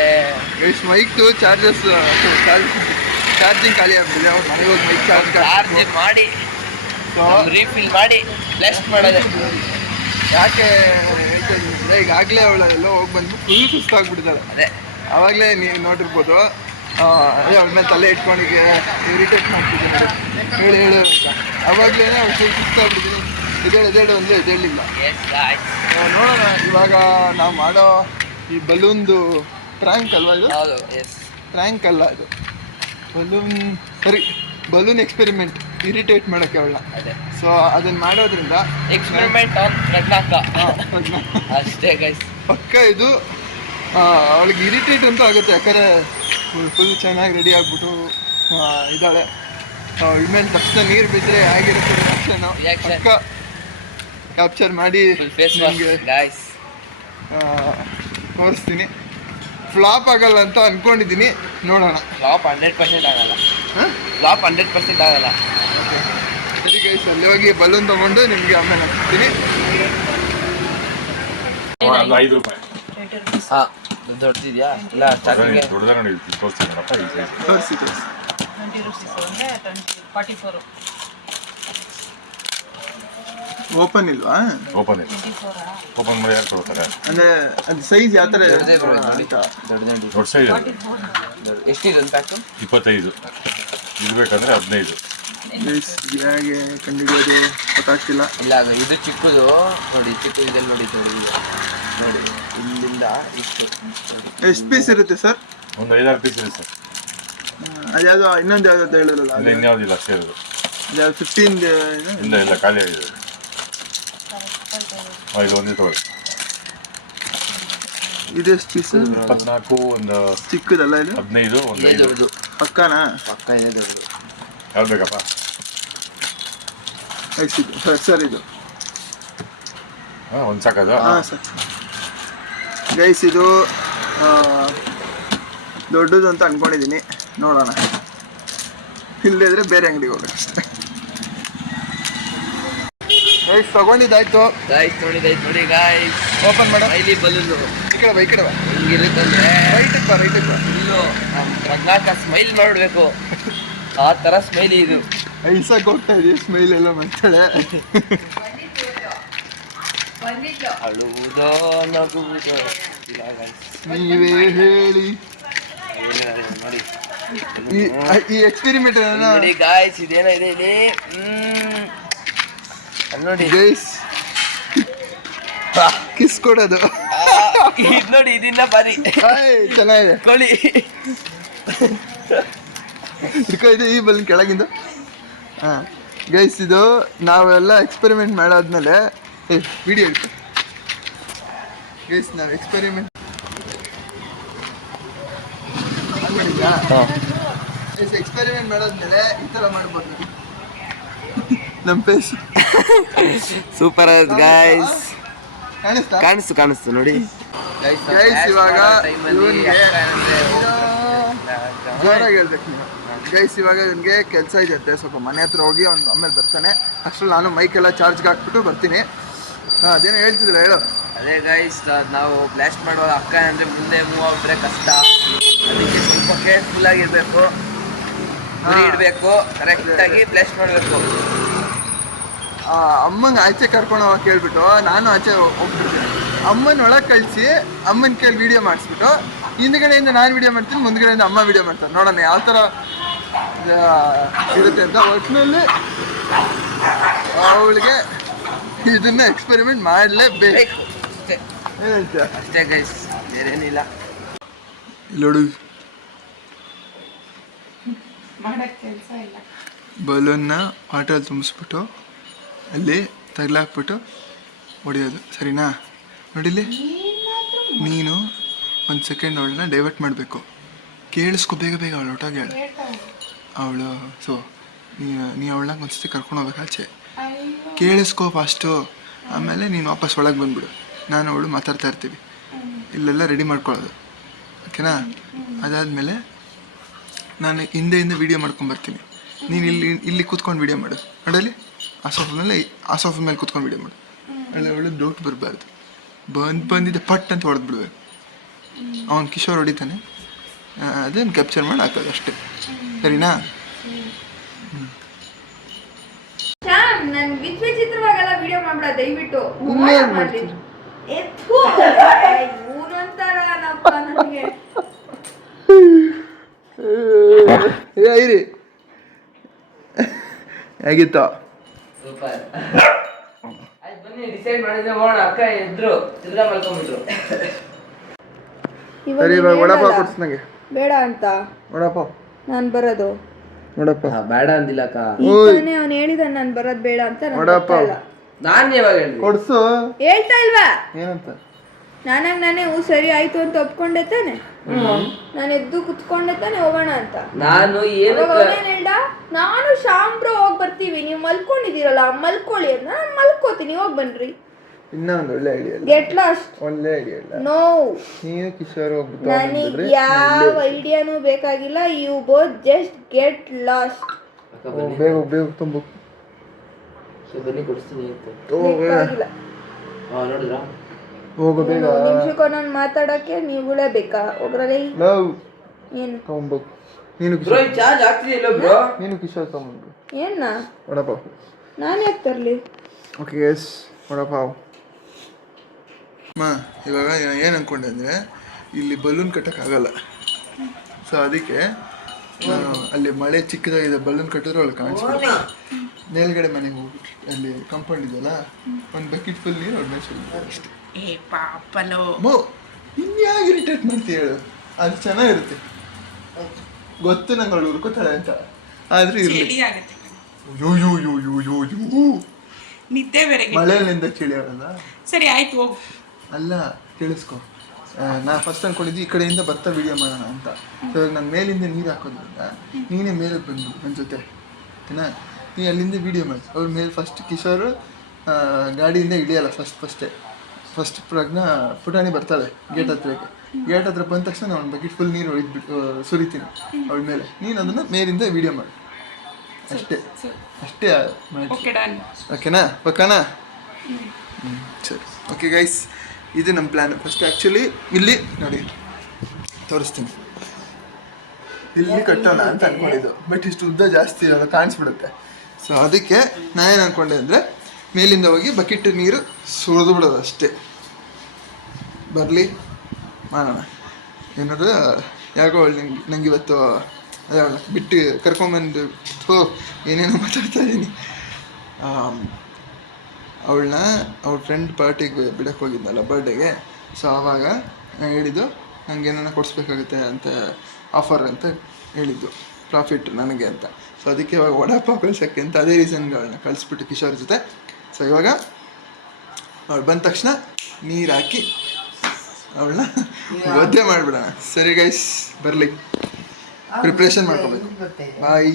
ಎಷ್ಟು ಮೈಕ್ದು ಚಾರ್ಜಿಂಗ್ ಖಾಲಿ ಆಗ್ಬಿಟ್ಟಿದೆ ಅವ್ರು ಮನೆಗೆ ಹೋಗಿ ಮೈಕ್ ಚಾರ್ಜ್ ಚಾರ್ಜ್ ಮಾಡಿ ರೀಫಿಲ್ ಮಾಡಿ ಬ್ಲಾಸ್ಟ್ ಮಾಡೋದೆ. ಯಾಕೆ ಹೇಳ್ತಿದ್ರೆ ಈಗಾಗಲೇ ಅವಳು ಎಲ್ಲೋ ಹೋಗಿ ಬಂದು ಫುಲ್ ಸುಸ್ತಾಗ್ಬಿಟ್ಟಿದ್ದಾಳೆ. ಅದೇ ಆವಾಗಲೇ ನೀವು ನೋಡಿರ್ಬೋದು ಅದೇ ಅವಳ ಮೇಲೆ ತಲೆ ಇಟ್ಕೊಂಡು ಇರಿಟೇಟ್ ಮಾಡ್ತಿದ್ದೀನಿ ಹೇಳು ಹೇಳು ಅಂತ. ಆವಾಗಲೇ ಅವಳು ಫುಲ್ ಸುಸ್ತಾಗ್ಬಿಟ್ಟಿದ್ದೀನಿ ಎದೇಳು ಅಂದರೆ ಎದೇಳಿಲ್ಲ. ಎಸ್ ಗಾಯ್ಸ್ ನೋಡೋಣ ಇವಾಗ ನಾವು ಮಾಡೋ ಈ ಬಲೂನ್ದು ಟ್ರ್ಯಾಂಕ್ ಅಲ್ವಾ ಇದು? ಹೌದು ಎಸ್ ಟ್ರ್ಯಾಂಕ್ ಅಲ್ಲ ಇದು ಬಲೂನ್ ಸರಿ ಬಲೂನ್ ಎಕ್ಸ್ಪೆರಿಮೆಂಟ್ ಇರಿಟೇಟ್ ಮಾಡೋಕ್ಕೆ ಅವಳ. ಅದೇ ಸೊ ಅದನ್ನು ಮಾಡೋದ್ರಿಂದ ಎಕ್ಸ್ಪೆರಿಮೆಂಟ್ ಆನ್ ಪ್ರಜ್ಞಾಕ ಅಷ್ಟೇ ಗೈಸ್. ಪಕ್ಕ ಇದು ಅವಳಿಗೆ ಇರಿಟೇಟ್ ಅಂತೂ ಆಗುತ್ತೆ ಯಾಕಂದರೆ ಫುಲ್ ಚೆನ್ನಾಗಿ ರೆಡಿ ಆಗ್ಬಿಟ್ಟು ಇದ್ದಾಳೆ. ಇನ್ಮೇಲೆ ತಕ್ಷಣ ನೀರು ಬಿದ್ದರೆ ಆಗಿರುತ್ತೆ ರಿಯಾಕ್ಷನು Reaction. ಪಕ್ಕ ಕ್ಯಾಪ್ಚರ್ ಮಾಡಿ ಫುಲ್ ಫೇಸ್ ವಾಶ್ ನಿಮಗೆ ಗೈಸ್. ತೋರಿಸ್ತೀನಿ. ಫ್ಲಾಪ್ ಆಗಲ್ಲ ಅಂತ ಅಂದ್ಕೊಂಡಿದ್ದೀನಿ, ನೋಡೋಣ. ಫ್ಲಾಪ್ 100% ಆಗಲ್ಲ. ಹಾಂ ಫ್ಲಾಪ್ 100% ಆಗಲ್ಲ. ಓಕೆ ಸರಿ ಗೈಸ್, ಅಲ್ಲಿ ಹೋಗಿ ಬಲೂನ್ ತೊಗೊಂಡು ನಿಮಗೆ ಆಮೇಲೆ ಹಾಕ್ತೀನಿ. ಒಂದು 5 ರೂಪಾಯಿ ಹಾಂ ದೊಡ್ಡದಿದೆಯಾ ಇಲ್ಲ ಸ್ಟಾರ್ಟಿಂಗ್ ದೊಡ್ಡದ ನೋಡಿ ತೋರಿಸ್ತೀನಿ ನೋಡಪ್ಪ ಈ ಸೈಜ್ ತೋರಿಸಿ ಓಪನ್ ಇಲ್ವಾ? ಓಪನ್ ಇದೆ ಓಪನ್ ಮಾಡಿ ಯಾರು ಕೊಡ್ತಾರೆ ಅಂದರೆ ಅದು ಸೈಜ್ ಯಾವ ಥರ ದೊಡ್ಡದೇ ಬರೋದು ನೋಡಿ. ದೊಡ್ಡದು ದೊಡ್ಡ ಸೈಜ್ ಎಷ್ಟಿದೆ ಒಂದು ಪ್ಯಾಕು? 25 ಇದು ಬೇಕಂದ್ರೆ 15. ಹೇಗೆ ಕಂಡುಹಿಡಿಯೋದು ಗೊತ್ತಾಗ್ತಿಲ್ಲ. ಇಲ್ಲ ಅದು ಇದು ಚಿಕ್ಕದು ನೋಡಿ, ಚಿಕ್ಕದು ಇದೆ ನೋಡಿ ನೋಡಿ ಇಲ್ಲಿಂದ ಇಷ್ಟು ನೋಡಿ. ಎಷ್ಟು ಪೀಸ್ ಇರುತ್ತೆ ಸರ್? ಒಂದು 5-6 ಪೀಸ್ ಇದೆ ಸರ್. ಅದ್ಯಾವುದೋ ಇನ್ನೊಂದು ಯಾವುದೋ ಹೇಳಿರಲ್ಲ, ಇಲ್ಲ ಇನ್ಯಾವುದಿಲ್ಲ ಅಷ್ಟೇ ಇರೋದು. ಅದ್ಯಾವುದು 15 ಇಲ್ಲ ಖಾಲಿ ಆಗಿದೆ. ಇದು ಒಂದೇ ತಗೊಳ್ಳಿ. ಇದೆಷ್ಟು ಪೀಸ್? 14 ಒಂದು ಚಿಕ್ಕದಲ್ಲ ಇದು? 15 ಒಂದು 5. ದೊಡ್ಡದು ಪಕ್ಕನಾ? ಪಕ್ಕ ಇದೆ ದೊಡ್ಡದು. ಯಾವ್ದು ಬೇಕಪ್ಪ? ಸರ್ ಇದು ಹಾಂ ಒಂದು ಸಾಕದು? ಹಾಂ ಸರ್. ಗೈಸ್ ಇದು ದೊಡ್ಡದು ಅಂತ ಅಂದ್ಕೊಂಡಿದ್ದೀನಿ, ನೋಡೋಣ. ಇಲ್ಲದಿದ್ರೆ ಬೇರೆ ಅಂಗಡಿಗೆ ಹೋಗ್ಬೇಕು. ಗೈಸ್ ತಗೊಂಡಿದ್ದಾಯ್ತು. ಗಾಯ್ಸ್ ನೋಡಿದಾಯ್ತು ನೋಡಿ ಗಾಯ್ಸ್. ಓಪನ್ ಮಾಡೋ. ಇಲ್ಲಿ ಬಲೂನು ಈ ಕಡೆ ಬಾ, ಈ ಕಡೆ ಬಾ. ಹಿಂಗಿರುತ್ತಂದ್ರೆ ರೈಟಿಗೆ ಬಾ, ರೈಟಿಗೆ ಬಾ. ಇಲ್ಲೂ ನಮ್ಮ ಪ್ರಜ್ಞಾಕ ಸ್ಮೈಲ್ ಮಾಡಬೇಕು, ಆ ಥರ ಸ್ಮೈಲಿ ಇದು. ಐಸಾಗಿ ಹೋಗ್ತಾ ಇದೀವಿ, ಸ್ಮೈಲ್ ಎಲ್ಲ ಮಾಡ್ತಾಳೆ. ಅಳುವುದೋ ನಗುವುದೋ ಇಲ್ಲ guys. ನೀವೇ ಹೇಳಿ. ನೋಡಿ ಈ ಎಕ್ಸ್ಪೆರಿಮೆಂಟ್ ನೋಡಿ ಗಾಯ್ಸ್, ಇದೇನೋ ಇದೆ ಇಲ್ಲಿ. ಅಲ್ಲಿ ನೋಡಿ ಗೈಸ್ ಕಿಸ್ ಕೊಡೋದು. ಇದು ನೋಡಿ, ಇದನ್ನ ಬಾರಿ ಚೆನ್ನಾಗಿದೆ. ಕೋಳಿ ಇದು ಈ ಬಲೂನ್ ಕೆಳಗಿಂದ. ಹಾಂ ಗೈಸ್, ಇದು ನಾವೆಲ್ಲ ಎಕ್ಸ್ಪೆರಿಮೆಂಟ್ ಮಾಡಾದ್ಮೇಲೆ ವಿಡಿಯೋ ಇಟ್ಟು ಗೈಸ್ ನಾವು ಎಕ್ಸ್ಪೆರಿಮೆಂಟ್ ಎಕ್ಸ್ಪೆರಿಮೆಂಟ್ ಮಾಡಾದ್ಮೇಲೆ ಈ ಥರ ಮಾಡ್ಬೋದು. ನಮ್ಮ ಫೇಸ್ ಸೂಪರ್ ಗಾಯ್ಸ್. ಕಾಣಿಸ್ತಾ? ಕಾಣಿಸ್ತು ನೋಡಿ ಗೈಸ್ ಇವಾಗ ಇವನ್ಗೆ ಜೋರಾಗಿ ಹೇಳ್ಬೇಕು ನೀವು. ಗೈಸ್ ಇವಾಗ ಇವನಿಗೆ ಕೆಲಸ ಇದೆಯಂತೆ, ಸ್ವಲ್ಪ ಮನೆ ಹತ್ರ ಹೋಗಿ ಅವ್ನು ಆಮೇಲೆ ಬರ್ತಾನೆ. ಅಷ್ಟರಲ್ಲಿ ನಾನು ಮೈಕೆಲ್ಲ ಚಾರ್ಜ್ಗೆ ಹಾಕ್ಬಿಟ್ಟು ಬರ್ತೀನಿ. ಹಾಂ ಅದೇನೋ ಹೇಳ್ತಿದ್ರೆ ಹೇಳು. ಅದೇ ಗೈಸ್, ನಾವು ಬ್ಲಾಸ್ಟ್ ಮಾಡುವಾಗ ಅಕ್ಕ ಅಂದರೆ ಮುಂದೆ ಮೂವ್ ಆಗ್ಬಿಟ್ರೆ ಕಷ್ಟ, ಅದಕ್ಕೆ ಸ್ವಲ್ಪ ಕೇರ್ಫುಲ್ ಆಗಿರಬೇಕು, ಗುರಿ ಇಡಬೇಕು, ಕರೆಕ್ಟಾಗಿ ಬ್ಲಾಸ್ಟ್ ಮಾಡಬೇಕು. ಅಮ್ಮಂಗೆ ಆಚೆ ಕರ್ಕೊಂಡು ಹೋಗಕ್ಕೆ ಹೇಳ್ಬಿಟ್ಟು ನಾನು ಆಚೆ ಹೋಗ್ಬಿಡ್ತೀನಿ. ಅಮ್ಮನ ಒಳಗೆ ಕಳಿಸಿ ಅಮ್ಮನ ಕೈಲಿ ವೀಡಿಯೋ ಮಾಡಿಸ್ಬಿಟ್ಟು ಹಿಂದ್ಗಡೆಯಿಂದ ನಾನು ವೀಡಿಯೋ ಮಾಡ್ತೀನಿ, ಮುಂದ್ಗಡೆಯಿಂದ ಅಮ್ಮ ವೀಡಿಯೋ ಮಾಡ್ತಾರೆ. ನೋಡೋಣ ಯಾವ ಥರ ಇರುತ್ತೆ ಅಂತ. ಒಟ್ಟಿನಲ್ಲಿ ಅವಳಿಗೆ ಇದನ್ನ ಎಕ್ಸ್ಪೆರಿಮೆಂಟ್ ಮಾಡಲೇಬೇಕು. ಅಷ್ಟೇ ಗೈಸ್, ಬೇರೇನಿಲ್ಲ. ನೋಡು ಮಾಡಕ್ ಕೆಲಸ ಇಲ್ಲ. ಬಲೂನ್ನ ವಾಟರ್ ತುಂಬಿಸ್ಬಿಟ್ಟು ಅಲ್ಲಿ ತಗ್ಲಾಕ್ಬಿಟ್ಟು ಹೊಡೆಯೋದು, ಸರಿನಾ? ನೋಡಿಲಿ, ನೀನು 1 ಸೆಕೆಂಡ್ ಅವಳನ್ನ ಡೈವರ್ಟ್ ಮಾಡಬೇಕು. ಕೇಳಿಸ್ಕೊ, ಬೇಗ ಬೇಗ ಅವಳು ಹೊಟ್ಟೋಗಿ ಅವಳು. ಸೊ ನೀ ಅವಳನ್ನ ಒಂದ್ಸತಿ ಕರ್ಕೊಂಡು ಹೋಗ್ಬೇಕು ಆಚೆ. ಕೇಳಿಸ್ಕೊ ಫಸ್ಟು, ಆಮೇಲೆ ನೀನು ವಾಪಸ್ ಒಳಗೆ ಬಂದ್ಬಿಡು. ನಾನು ಅವಳು ಮಾತಾಡ್ತಾ ಇರ್ತೀವಿ, ಇಲ್ಲೆಲ್ಲ ರೆಡಿ ಮಾಡ್ಕೊಳ್ಳೋದು, ಓಕೆನಾ? ಅದಾದಮೇಲೆ ನಾನು ಹಿಂದೆ ವೀಡಿಯೋ ಮಾಡ್ಕೊಂಬರ್ತೀನಿ. ನೀನು ಇಲ್ಲಿ ಕೂತ್ಕೊಂಡು ವೀಡಿಯೋ ಮಾಡು. ನೋಡಲಿ, ಆ ಸೋಫಾ ಮೇಲೆ ಕೂತ್ಕೊಂಡು ವೀಡಿಯೋ ಮಾಡು. ಅಲ್ಲ, ಅವಳು ಡೌಟ್ ಬರಬಾರ್ದು. ಬಂದಿದ್ದೆ ಪಟ್ ಅಂತ ಹೊಡೆದು ಬಿಡ್ಬೇಕು. ಅವನು ಕಿಶೋರ್ ಹೊಡಿತಾನೆ, ಅದನ್ನು ಕ್ಯಾಪ್ಚರ್ ಮಾಡಿ ಹಾಕೋದು ಅಷ್ಟೇ, ಸರಿನಾ? ನನ್ ವಿಚಿತ್ರವಾಗೆಲ್ಲ ವಿಡಿಯೋ ಮಾಡ್ಬಿಡ ದಯವಿಟ್ಟು. ಇವನೊಂಥರನಪ್ಪ ನನಗೆ. ಇರಿ, ಹೇಗಿತ್ತು? ಸೂಪರ್. ಆಯ್ತು ಬನ್ನಿ, ಡಿಸೈಡ್ ಮಾಡಿದ್ರೆ ಹೋಗೋಣ. ಅಕ್ಕ ಎದ್ರು ತಿರ್ಗಾ ಮಲ್ಕೊಂಡ್ಬಿಟ್ರು. ಸರಿ, ಇವಾಗ ವಡಾಪಾವ್ ಕೊಡ್ಸು ನನಗೆ. ಬೇಡ ಅಂತ ವಡಾಪಾವ್ ನಾನು ಬರೋದು. ವಡಾಪಾವ್ ಬೇಡ ಅಂದಿಲ್ಲ ಅಕ್ಕ. ಈಗನೇ ಅವ್ನು ಹೇಳಿದ ನಾನು ಬರೋದು ಬೇಡ ಅಂತ. ವಡಾಪಾವ್ ನಾನು ಯಾವಾಗ ಹೇಳಿದೆ? ಕೊಡ್ಸು. ಹೇಳ್ತಾ ಇಲ್ವಾ ಏನಂತ? ನಾನೇ ಸರಿ ಆಯ್ತು ಅಂತ ಒಪ್ಕೊಂಡೆ ತಾನೆ. ನಾನು ಎದ್ದು ಕುತ್ಕೊಂಡೆ ತಾನೆ ಹೋಗೋಣ ಅಂತ. ನಾನು ಏನು ಹೇಳ್ದ, ನಾನು ಶಾಂಬ್ರೋ ಹೋಗಿ ಬರ್ತೀವಿ, ನೀವು ಮಲ್ಕೊಂಡಿದ್ದೀರಲ್ಲ ಮಲ್ಕೊಳ್ಳಿ ಅಂತ. ನಾನು ಮಲ್ಕೋತೀನಿ, ಹೋಗಿ ಬನ್ರಿ. ಇನ್ನೊಂದು ಒಳ್ಳೆ ಐಡಿಯಾ. Get lost. ಒಳ್ಳೆ ಐಡಿಯಾ ಇಲ್ಲ. ನೋ, ನೀನು ಕಿಶೋರ್ ಹೋಗ್ಬಿಟ್ಟು ನನಗೆ ಯಾವ ಐಡಿಯಾನು ಬೇಕಾಗಿಲ್ಲ. You both just get lost. ಬೇಗ ಬೇಗ ತುಂಬು. ಬನ್ನಿ ಕೊಡಿಸ್ತೀನಿ ಅಂತ. ಬೇಕಾಗಿಲ್ಲ. ನೋಡಿದ್ರಾ? ಹೋಗು ಬೇಗ. ನಿಮಿಷಕ್ಕೊಂದೊಂದು ಮಾತಾಡಕ್ಕೆ ನೀವುಗಳೇ ಬೇಕಾ? ಹೋಗ್ರಲ್ಲಿ ಲವ್ ಏನು ತಗೊಂಬೇಕು. ನೀನು ಬ್ರೋ ಚಾರ್ಜ್ ಆಗ್ತಿದೆ ಇಲ್ಲ ಬ್ರೋ? ನೀನು ಕಿಶೋರ್ ತಗೊಂಡು ಏನ ವಡಾಪಾವ್. ನಾನು ಯಾಕೆ ತರಲಿ? Okay guys, vada pav. ಇವಾಗ ಏನು ಅಂದ್ಕೊಂಡೆ ಅಂದರೆ, ಇಲ್ಲಿ ಬಲೂನ್ ಕಟ್ಟೋಕ್ಕಾಗಲ್ಲ. ಸೊ ಅದಕ್ಕೆ ಅಲ್ಲಿ ಮಳೆ ಚಿಕ್ಕದಾಗಿದೆ, ಬಲೂನ್ ಕಟ್ಟಿದ್ರೆ ಒಳಗೆ ಕಾಣಿಸ್ಬಿಡುತ್ತೆ. ಮೇಲ್ಗಡೆ ಮನೆಗೆ ಹೋಗ್ಬಿಟ್ಟು ಅಲ್ಲಿ ಕಂಪೌಂಡ್ ಇದೆಯಲ್ಲ, ಒಂದು ಬಕೆಟ್ ಫುಲ್ ನೀರು ಅವ್ರ ಮೇಲೆ ಸುರಿತಾರೆ ಅಷ್ಟೇ. ಇನ್ಯಾಗ ಇರಿಟೇಟ್ ಮಾಡ್ತೀಯ ಹೇಳು? ಅದು ಚೆನ್ನಾಗಿರುತ್ತೆ, ಗೊತ್ತು ನಂಗೆ ಅವಳು ಹುರ್ಕೋತಾಳೆ ಅಂತ. ಆದ್ರೆ ಇರಲಿ. ನಿದ್ದೆ ಬೇರೆ. ಮಳೆಯಿಂದ ಚಳಿ ಆಡಲ್ಲ. ಸರಿ ಆಯ್ತು, ಹೋಗು. ಅಲ್ಲ, ಕೇಳಿಸ್ಕೊ. ನಾ ಫಸ್ಟ್ ಅಂದ್ಕೊಂಡಿದ್ದು ಈ ಕಡೆಯಿಂದ ಬರ್ತಾ ವಿಡಿಯೋ ಮಾಡೋಣ ಅಂತ. ಇವಾಗ ನಾನು ಮೇಲಿಂದ ನೀರು ಹಾಕೋದ್ರಿಂದ ನೀನೇ ಮೇಲೆ ಬಂದು ನನ್ನ ಜೊತೆ, ಓಕೆನಾ? ನೀ ಅಲ್ಲಿಂದ ವಿಡಿಯೋ ಮಾಡಿ. ಅವ್ರ ಮೇಲೆ ಫಸ್ಟ್ ಕಿಶೋರು ಗಾಡಿಯಿಂದ ಇಳಿಯಲ್ಲ. ಫಸ್ಟ್ ಪ್ರಜ್ಞಾ ಪುಟಾಣಿ ಬರ್ತಾಳೆ ಗೇಟ್ ಹತ್ರಕ್ಕೆ. ಗೇಟ್ ಹತ್ರ ಬಂದ ತಕ್ಷಣ ನಾನು ಬಕೆಟ್ ಫುಲ್ ನೀರು ಒಯ್ದ್ಬಿಟ್ಟು ಸುರಿತೀನಿ ಅವಳ ಮೇಲೆ. ನೀನು ಅದನ್ನು ಮೇಲಿಂದ ವಿಡಿಯೋ ಮಾಡಿ ಅಷ್ಟೇ ಮಾಡಿ, ಓಕೆನಾ? ಓಕೆನಾ? ಸರಿ, ಓಕೆ ಗೈಸ್, ಇದು ನಮ್ಮ ಪ್ಲ್ಯಾನ್. ಫಸ್ಟ್ ಆ್ಯಕ್ಚುಲಿ ಇಲ್ಲಿ ನೋಡಿ ತೋರಿಸ್ತೀನಿ, ಇಲ್ಲಿ ಕಟ್ಟೋಣ ಅಂತ ಅಂದ್ಕೊಂಡಿದ್ದು. ಬಟ್ ಇಷ್ಟು ಉದ್ದ ಜಾಸ್ತಿ ಅದು ಕಾಣಿಸ್ಬಿಡುತ್ತೆ. ಸೊ ಅದಕ್ಕೆ ನಾನೇನು ಅಂದ್ಕೊಂಡೆ ಅಂದರೆ, ಮೇಲಿಂದ ಹೋಗಿ ಬಕೆಟ್ ನೀರು ಸುರಿದು ಬಿಡೋದು ಅಷ್ಟೇ. ಬರಲಿ, ಮಾಡೋಣ. ಏನಾದ್ರು ಯಾಕೋ ನಂಗೆ ಇವತ್ತು ಬಿಟ್ಟು ಕರ್ಕೊಂಬಂದು ಏನೇನೋ ಮಾತಾಡ್ತಾ ಇದ್ದೀನಿ. ಅವಳನ್ನ ಅವ್ರ ಫ್ರೆಂಡ್ ಪಾರ್ಟಿಗೆ ಬಿಡಕ್ಕೆ ಹೋಗಿದ್ನಲ್ಲ, ಬರ್ಡೇಗೆ. ಸೊ ಆವಾಗ ನಾನು ಹೇಳಿದ್ದು ನಂಗೆ ಏನಾರ ಕೊಡಿಸ್ಬೇಕಾಗುತ್ತೆ ಅಂತ, ಆಫರ್ ಅಂತ ಹೇಳಿದ್ದು, ಪ್ರಾಫಿಟ್ ನನಗೆ ಅಂತ. ಸೊ ಅದಕ್ಕೆ ಇವಾಗ ವಡಾಪಾವ್ ಕಳ್ಸೋಕ್ಕೆ ಅಂತ ಅದೇ ರೀಸನ್ಗೆ ಅವಳನ್ನ ಕಳಿಸ್ಬಿಟ್ಟು ಕಿಶೋರ್ ಜೊತೆ. ಸೊ ಇವಾಗ ಅವಳು ಬಂದ ತಕ್ಷಣ ನೀರು ಹಾಕಿ ಅವಳನ್ನ ಒದ್ದೆ ಮಾಡಿಬಿಡೋಣ. ಸರಿ ಗೈಸ್, ಬರಲಿ, ಪ್ರಿಪ್ರೇಷನ್ ಮಾಡ್ಕೋಬೇಕು. ಬಾಯ್.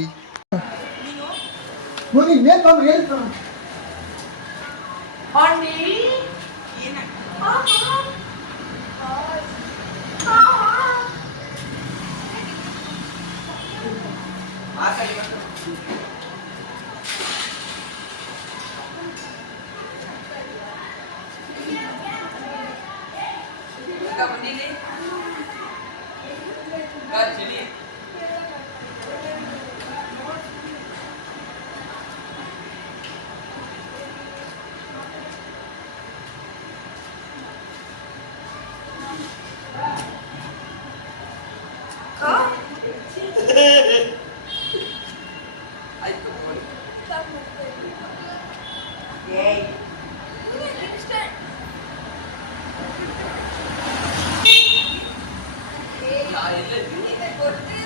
ಕೊಡ್ತೀನಿ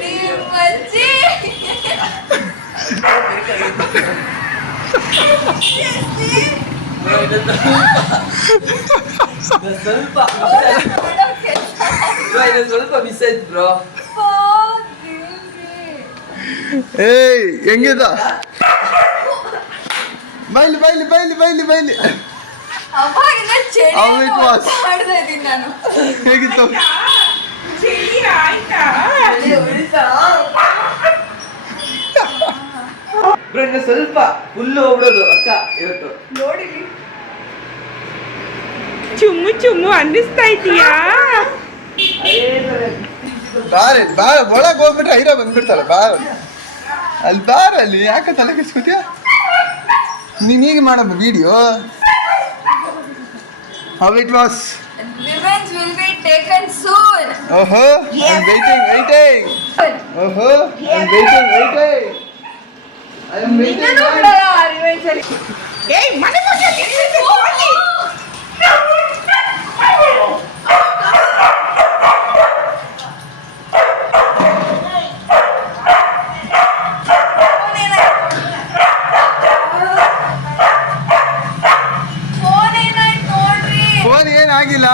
ನಿಮ್ಮಜ್ಜಿ. ಸ್ವಲ್ಪ ಮಿಸ್ ಆಯ್ತು ಬ್ರೋ. ಏಯ್ ಹೆಂಗಿದ ಬೈಲಿ ಬೈಲಿ ಬೈಲಿ ಬೈಲಿ ಬೈಲಿ ಅವಾಗಿಂದ ಚಳಿ How it was? ಮಾಡ್ತಾ ಇದ್ದೀನಿ ನಾನು. ಹೇಗಿತ್ತು ಚಳಿ ಆಯ್ತಾ? ಚಳಿ ಉಳಿತಾ? ಬ್ರೋ ಇನ್ನು ಸ್ವಲ್ಪ ಫುಲ್ಲು ಹೋಗ್ಬಿಡೋದು ಅಕ್ಕ ಇವತ್ತು. ನೋಡಿಲಿ. ಚುಮ್ಮು ಚುಮ್ಮು ಅನ್ನಿಸ್ತಾ ಇದೀಯಾ? ಬಾರೆ ಬಾರ ಒಳಗೆ ಹೋಗ್ಬಿಟ್ರೆ ಹೈರ ಬಂದ್ಬಿಡ್ತಾಳೆ ಬಾರ ಅಲ್ಲಿ ಬಾರ ಅಲ್ಲಿ ಯಾಕೆ ತಲೆ ಕೆಸ್ಕೊತೀಯ ನೀನ್ ಈಗ ಮಾಡಮ್ಮ video How it was? Revenge will be taken soon. ಓಹೋ I'm waiting ಓಹೋ I'm waiting I am waiting ಇನ್ನೂ ಬಿಡಲ್ಲ revenge ಅಲ್ಲಿ. ಏಯ್ ಮನೆ ಮುಂದೆ ನಿಲ್ಲಿಸಿ ಹೋಗಿ. ಫೋನ್ ಏನಾಯ್ತು ನೋಡ್ರಿ. ಫೋನ್ ಏನಾಗಿಲ್ಲ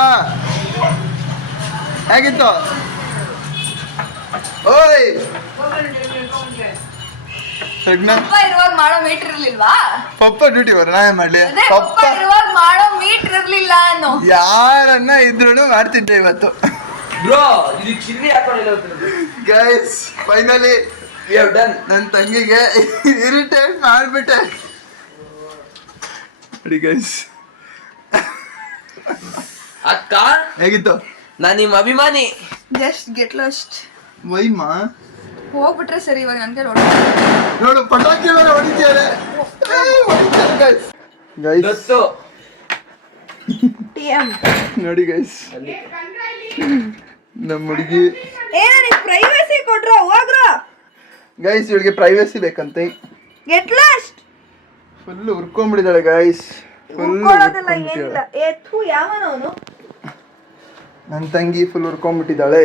ಹೇಗಿತ್ತು ಓಯ್ ಸಗ್ನ ಪಪ್ಪ ಇರುವಾಗ ಮಾಡೋ ಮೀಟರ್ ಇರ್ಲಿಲ್ವಾ? ಪಪ್ಪ ಡ್ಯೂಟಿ ಬರ ನಾ ಏನ್ ಮಾಡ್ಲಿ ಅದೇ ಪಪ್ಪ ಇರುವಾಗ ಮಾಡೋ ಮೀಟರ್ ಇರ್ಲಿಲ್ಲ ಅನ್ನೋ. ಯಾರನ್ನ ಇದ್ರು ಮಾಡ್ತಿದ್ದೆ ಇವತ್ತು ಬ್ರೋ ಇದು ಚಿಲ್ಲಿ ಹಾಕೊಂಡಿಲ್ಲ guys finally we have done. ನನ್ನ ತಂಗಿಗೆ ಇರಿಟೇಟ್ ಮಾಡ್ಬಿಟ್ಟೆ ನೋಡಿ ಗೈಸ್ ಅಕ್ಕ ಹೇಗಿತ್ತು ನಾನು ನಿಮ್ಮ ಅಭಿಮಾನಿ. Just get last. ವೈಮಾ ಹೋಗ್ಬಿಟ್ರೆ ಸರಿ ಇವಾಗ ನನ್ಗೆ ನೋಡು ಪಟಾಕಿ ಬೇರೆ ಹೊಡಿತಾರೆ ಗೈಸ್ ಗೊತ್ತು ನೋಡಿ ಗೈಸ್ ನಮ್ಮ ಹುಡುಗಿ ಏನ ನಿನ್ ಪ್ರೈವಸಿ ಕೊಡ್ರ ಹೋಗ್ರ. ಗೈಸ್ ಇವಳಿಗೆ ಪ್ರೈವಸಿ ಬೇಕಂತೆ ಗೆಟ್ ಲಾಸ್ಟ್. ಫುಲ್ ಉರ್ಕೊಂಡ್ಬಿಟ್ಟಿದ್ದಾಳೆ ಗೈಸ್ ಫುಲ್ ಉಳ್ಕೊಳ್ಳೋದೆಲ್ಲ ಏನಿಲ್ಲ. ಏ ಥೂ ಯಾವನವನು. ನನ್ನ ತಂಗಿ ಫುಲ್ ಉರ್ಕೊಂಡ್ಬಿಟ್ಟಿದ್ದಾಳೆ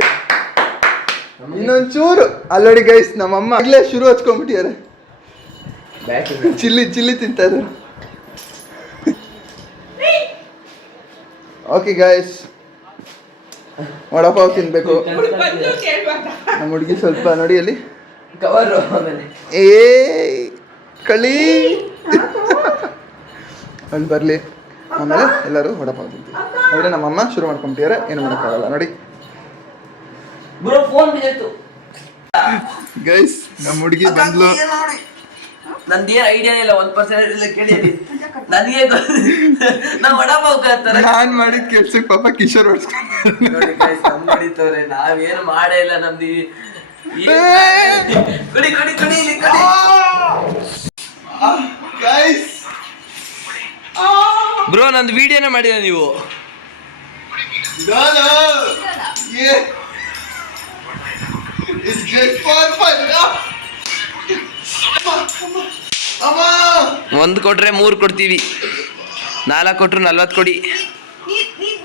ಇನ್ನೊಂಚೂರು ಅಲ್ಲೋಡಿ ಗೈಸ್ ನಮ್ಮಮ್ಮ ಆಗ್ಲೇ ಶುರು ಹಚ್ಕೊಂಡ್ಬಿಟ್ಟಿದ್ದಾರೆ ಚಿಲ್ಲಿ ಚಿಲ್ಲಿ ತಿಂತಾ ಇದ್ರು ಓಕೆ ಗೈಸ್ ವಡಪಾವ್ ತಿನ್ಬೇಕು ಬಂದು ಕೇಳ್ಬಾರ್ದಾ? ನಮ್ಮ ಹುಡುಗಿ ಸ್ವಲ್ಪ ನೋಡಿ ಅಲ್ಲಿ ಕವರ್ ಆಮೇಲೆ ಏ ಕಳಿ ಅಲ್ಲಿ ಬರಲಿ ಆಮೇಲೆ ಎಲ್ಲರೂ ವಡಪಾವ್ ತಿಂತೀವಿ ಆದರೆ ನಮ್ಮಮ್ಮ ಶುರು ಮಾಡ್ಕೊಂಬಿಟ್ಟಿದ್ದಾರೆ ಏನು ಮಾಡೋಕ್ಕಾಗಲ್ಲ ನೋಡಿ ಬ್ರೋ ಫೋನ್ ಬಿದ್ದಿತ್ತು. ಗೈಸ್ ನಮ್ಮ ಹುಡುಗಿ ಬಂದ್ಲು ನಂದೇನು ಐಡಿಯಾನೇ ಇಲ್ಲ 1% ಇಲ್ಲ ಕೇಳಿ ನನಗೆ ನಾವು ವಡಪಾವ್ ಕತ್ತಾರೆ ನಾನ್ ಮಾಡಿದ ಕೆಲ್ಸಕ್ಕೆ ಪಾಪ ಕಿಶೋರ್ ಹೊಡ್ಸ್ಕೊಂಡು ನೋಡಿ guys, ನಮ್ ನಡೀತವ್ರೆ ನಾವೇನು ಮಾಡೇ ಇಲ್ಲ ನಮ್ದು ಕುಡಿ ಕುಡಿ ಕುಡಿ ಇಲ್ಲಿ ಕುಡಿ. ಗೈಸ್ ಬ್ರೋ ನಂದು ವಿಡಿಯೋನೇ ಮಾಡಿದ ನೀವು It's just for fun. ಒಂದು ಕೊಟ್ರೆ 3 ಕೊಡ್ತೀವಿ, 4 ಕೊಟ್ರು 40 ಕೊಡಿ.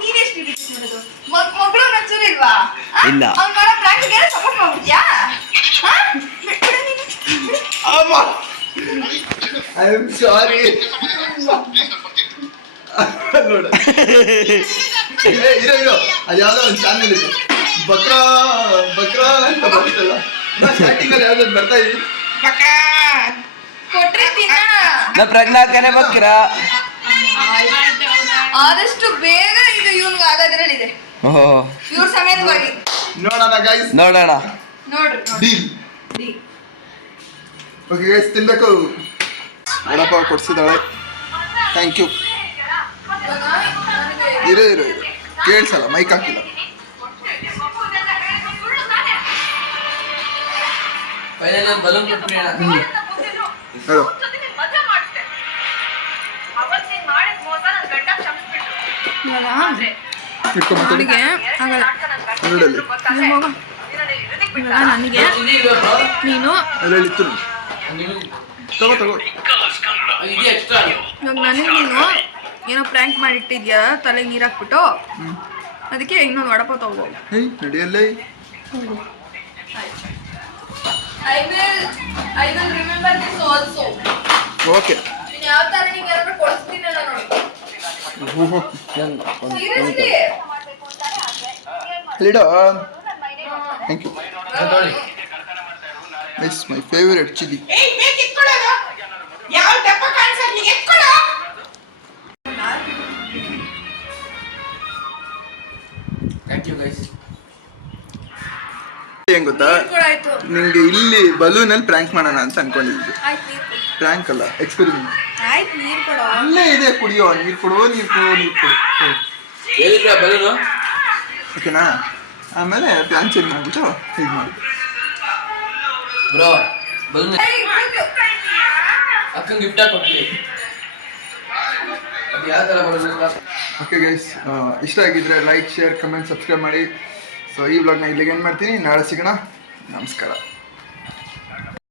ನೀನೆಷ್ಟು ಮಾಡೋದು? ಮಗಳು ನಚ್ಚರಿಲ್ವಾ? ಇಲ್ಲ. ಅವ್ನು ಮಾಡೋ ಪ್ರಾಕ್ಟಿಗೆ ಸಪೋರ್ಟ್ ಮಾಡ್ಬಿಡ್ತೀಯಾ? I am sorry. ನೋಡ ಇರೋ ಅದು ಯಾವ್ದೋ ಒಂದು ಚಾನಲ್ ಇದೆ ಬಕ್ರಾ ಬಕ್ರಾ ಅಂತ ಬರ್ತಲ್ಲ ಸ್ಟಾರ್ಟಿಂಗ್ ಅಲ್ಲಿ ಯಾವ್ದು ಬರ್ತಾ ಇದೀವಿ ಕೊಟ್ರೆ ತಿನ್ನೋಣ. ನಾ ಪ್ರಜ್ಞಾಕನೇ ಬಕ್ಕಿರಾ ಆದಷ್ಟು ಬೇಗ ಇದು ಇವನ್ಗೆ ಆಗೋದ್ರಲ್ಲಿದೆ. ಇವ್ರ ಸಮೇತವಾಗಿ ನೋಡೋಣ ಗೈಸ್ ನೋಡೋಣ. ನೋಡ್ರಿ ಡೀಲ್. ಓಕೆ ಗೈಸ್ ತಿನ್ಬೇಕು. ವಡಪಾವ್ ಕೊಡ್ಸಿದಾಳೆ, ಥ್ಯಾಂಕ್ ಯು. ಇರು ಕೇಳಿಸಲ್ಲ, ಮೈಕ್ ಹಾಕಿಲ್ಲ. ಬಲೂನ್ ಕೊಟ್ಬಿಡಿ ಅಣ್ಣ. ಹೇಳು. ಇಟ್ಕೊ ಮಾತಾಡು. ನನಗೆ ಆಗಲ್ಲ. ನೋಡಲ್ಲಿ ನನಗೆ ನೀನು ಅಲ್ಲಲ್ಲಿ ಇತ್ತು ತಗೋ ಇದು ಎಕ್ಸ್ಟ್ರಾ. ಇವಾಗ ನನಗೆ ನೀನು ಏನೋ ಪ್ರ್ಯಾಂಕ್ ಮಾಡಿಟ್ಟಿದ್ಯಾ ತಲೆಗೆ ನೀರು ಹಾಕ್ಬಿಟ್ಟು ಅದಕ್ಕೆ ಇನ್ನೊಂದು ವಡಪಾವ್ ತಗೋಬೋದು. ಹೇಯ್ ನಡಿಯಲ್ಲೇ. I will remember this also. Okay. ನೀನು ಯಾವ ಥರ ನಿಂಗೆ ಏನಾದ್ರು ಕೊಡಿಸ್ತೀನಲ್ಲ ನೋಡಿ. Seriously? Lido. Thank you. This is my favorite chili. ಏಯ್ ಬೇಗ ಎತ್ಕೊಳ್ಳೋದು ಯಾವ ಡಬ್ಬ ಕಾಣಿಸಲ್ಲ ಎತ್ಕೊಳ್ಳೋ. Thank you guys. ಏನ್ ಗೊತ್ತಾ, ಆಯ್ತು ನಿಂಗೆ ಇಲ್ಲಿ ಬಲೂನಲ್ಲಿ ಪ್ರ್ಯಾಂಕ್ ಮಾಡೋಣ ಅಂತ ಅನ್ಕೊಂಡಿದ್ದೆ. ಆಯ್ತು ನೀರು ಕೊಡು. ಪ್ರ್ಯಾಂಕ್ ಅಲ್ಲ, ಎಕ್ಸ್ಪೆರಿಮೆಂಟ್. ಆಯ್ತು ನೀರು ಕೊಡು. ಅಲ್ಲೇ ಇದೆ, ಕುಡಿಯೋ. ನೀರು ಕೊಡು, ನೀರು ಕೊಡು, ನೀರು ಕೊಡು. ಎಲ್ಲಿದ್ಯಾ ಬಲೂನು? ಓಕೆನಾ? ಆಮೇಲೆ ಪ್ಲಾನ್ ಚೇಂಜ್ ಮಾಡಿಬಿಟ್ಟು ಹೀಗೆ ಮಾಡಿ. ಬ್ರೋ ಬಲೂನ್ ಅಕ್ಕಂಗೆ ಗಿಫ್ಟ್ ಕೊಡ್ತೀವಿ. ಅದು ಯಾವ ಥರ ಬರೋದು? ಓಕೆ ಗೈಸ್, ಇಷ್ಟ ಆಗಿದ್ರೆ ಲೈಕ್, ಶೇರ್, ಕಮೆಂಟ್, ಸಬ್ಸ್ಕ್ರೈಬ್ ಮಾಡಿ. ಸೊ ಈ ವ್ಲಾಗ್ನ ಇಲ್ಲಿಗೆ ಏನು ಮಾಡ್ತೀನಿ, ನಾಳೆ ಸಿಗೋಣ. ನಮಸ್ಕಾರ.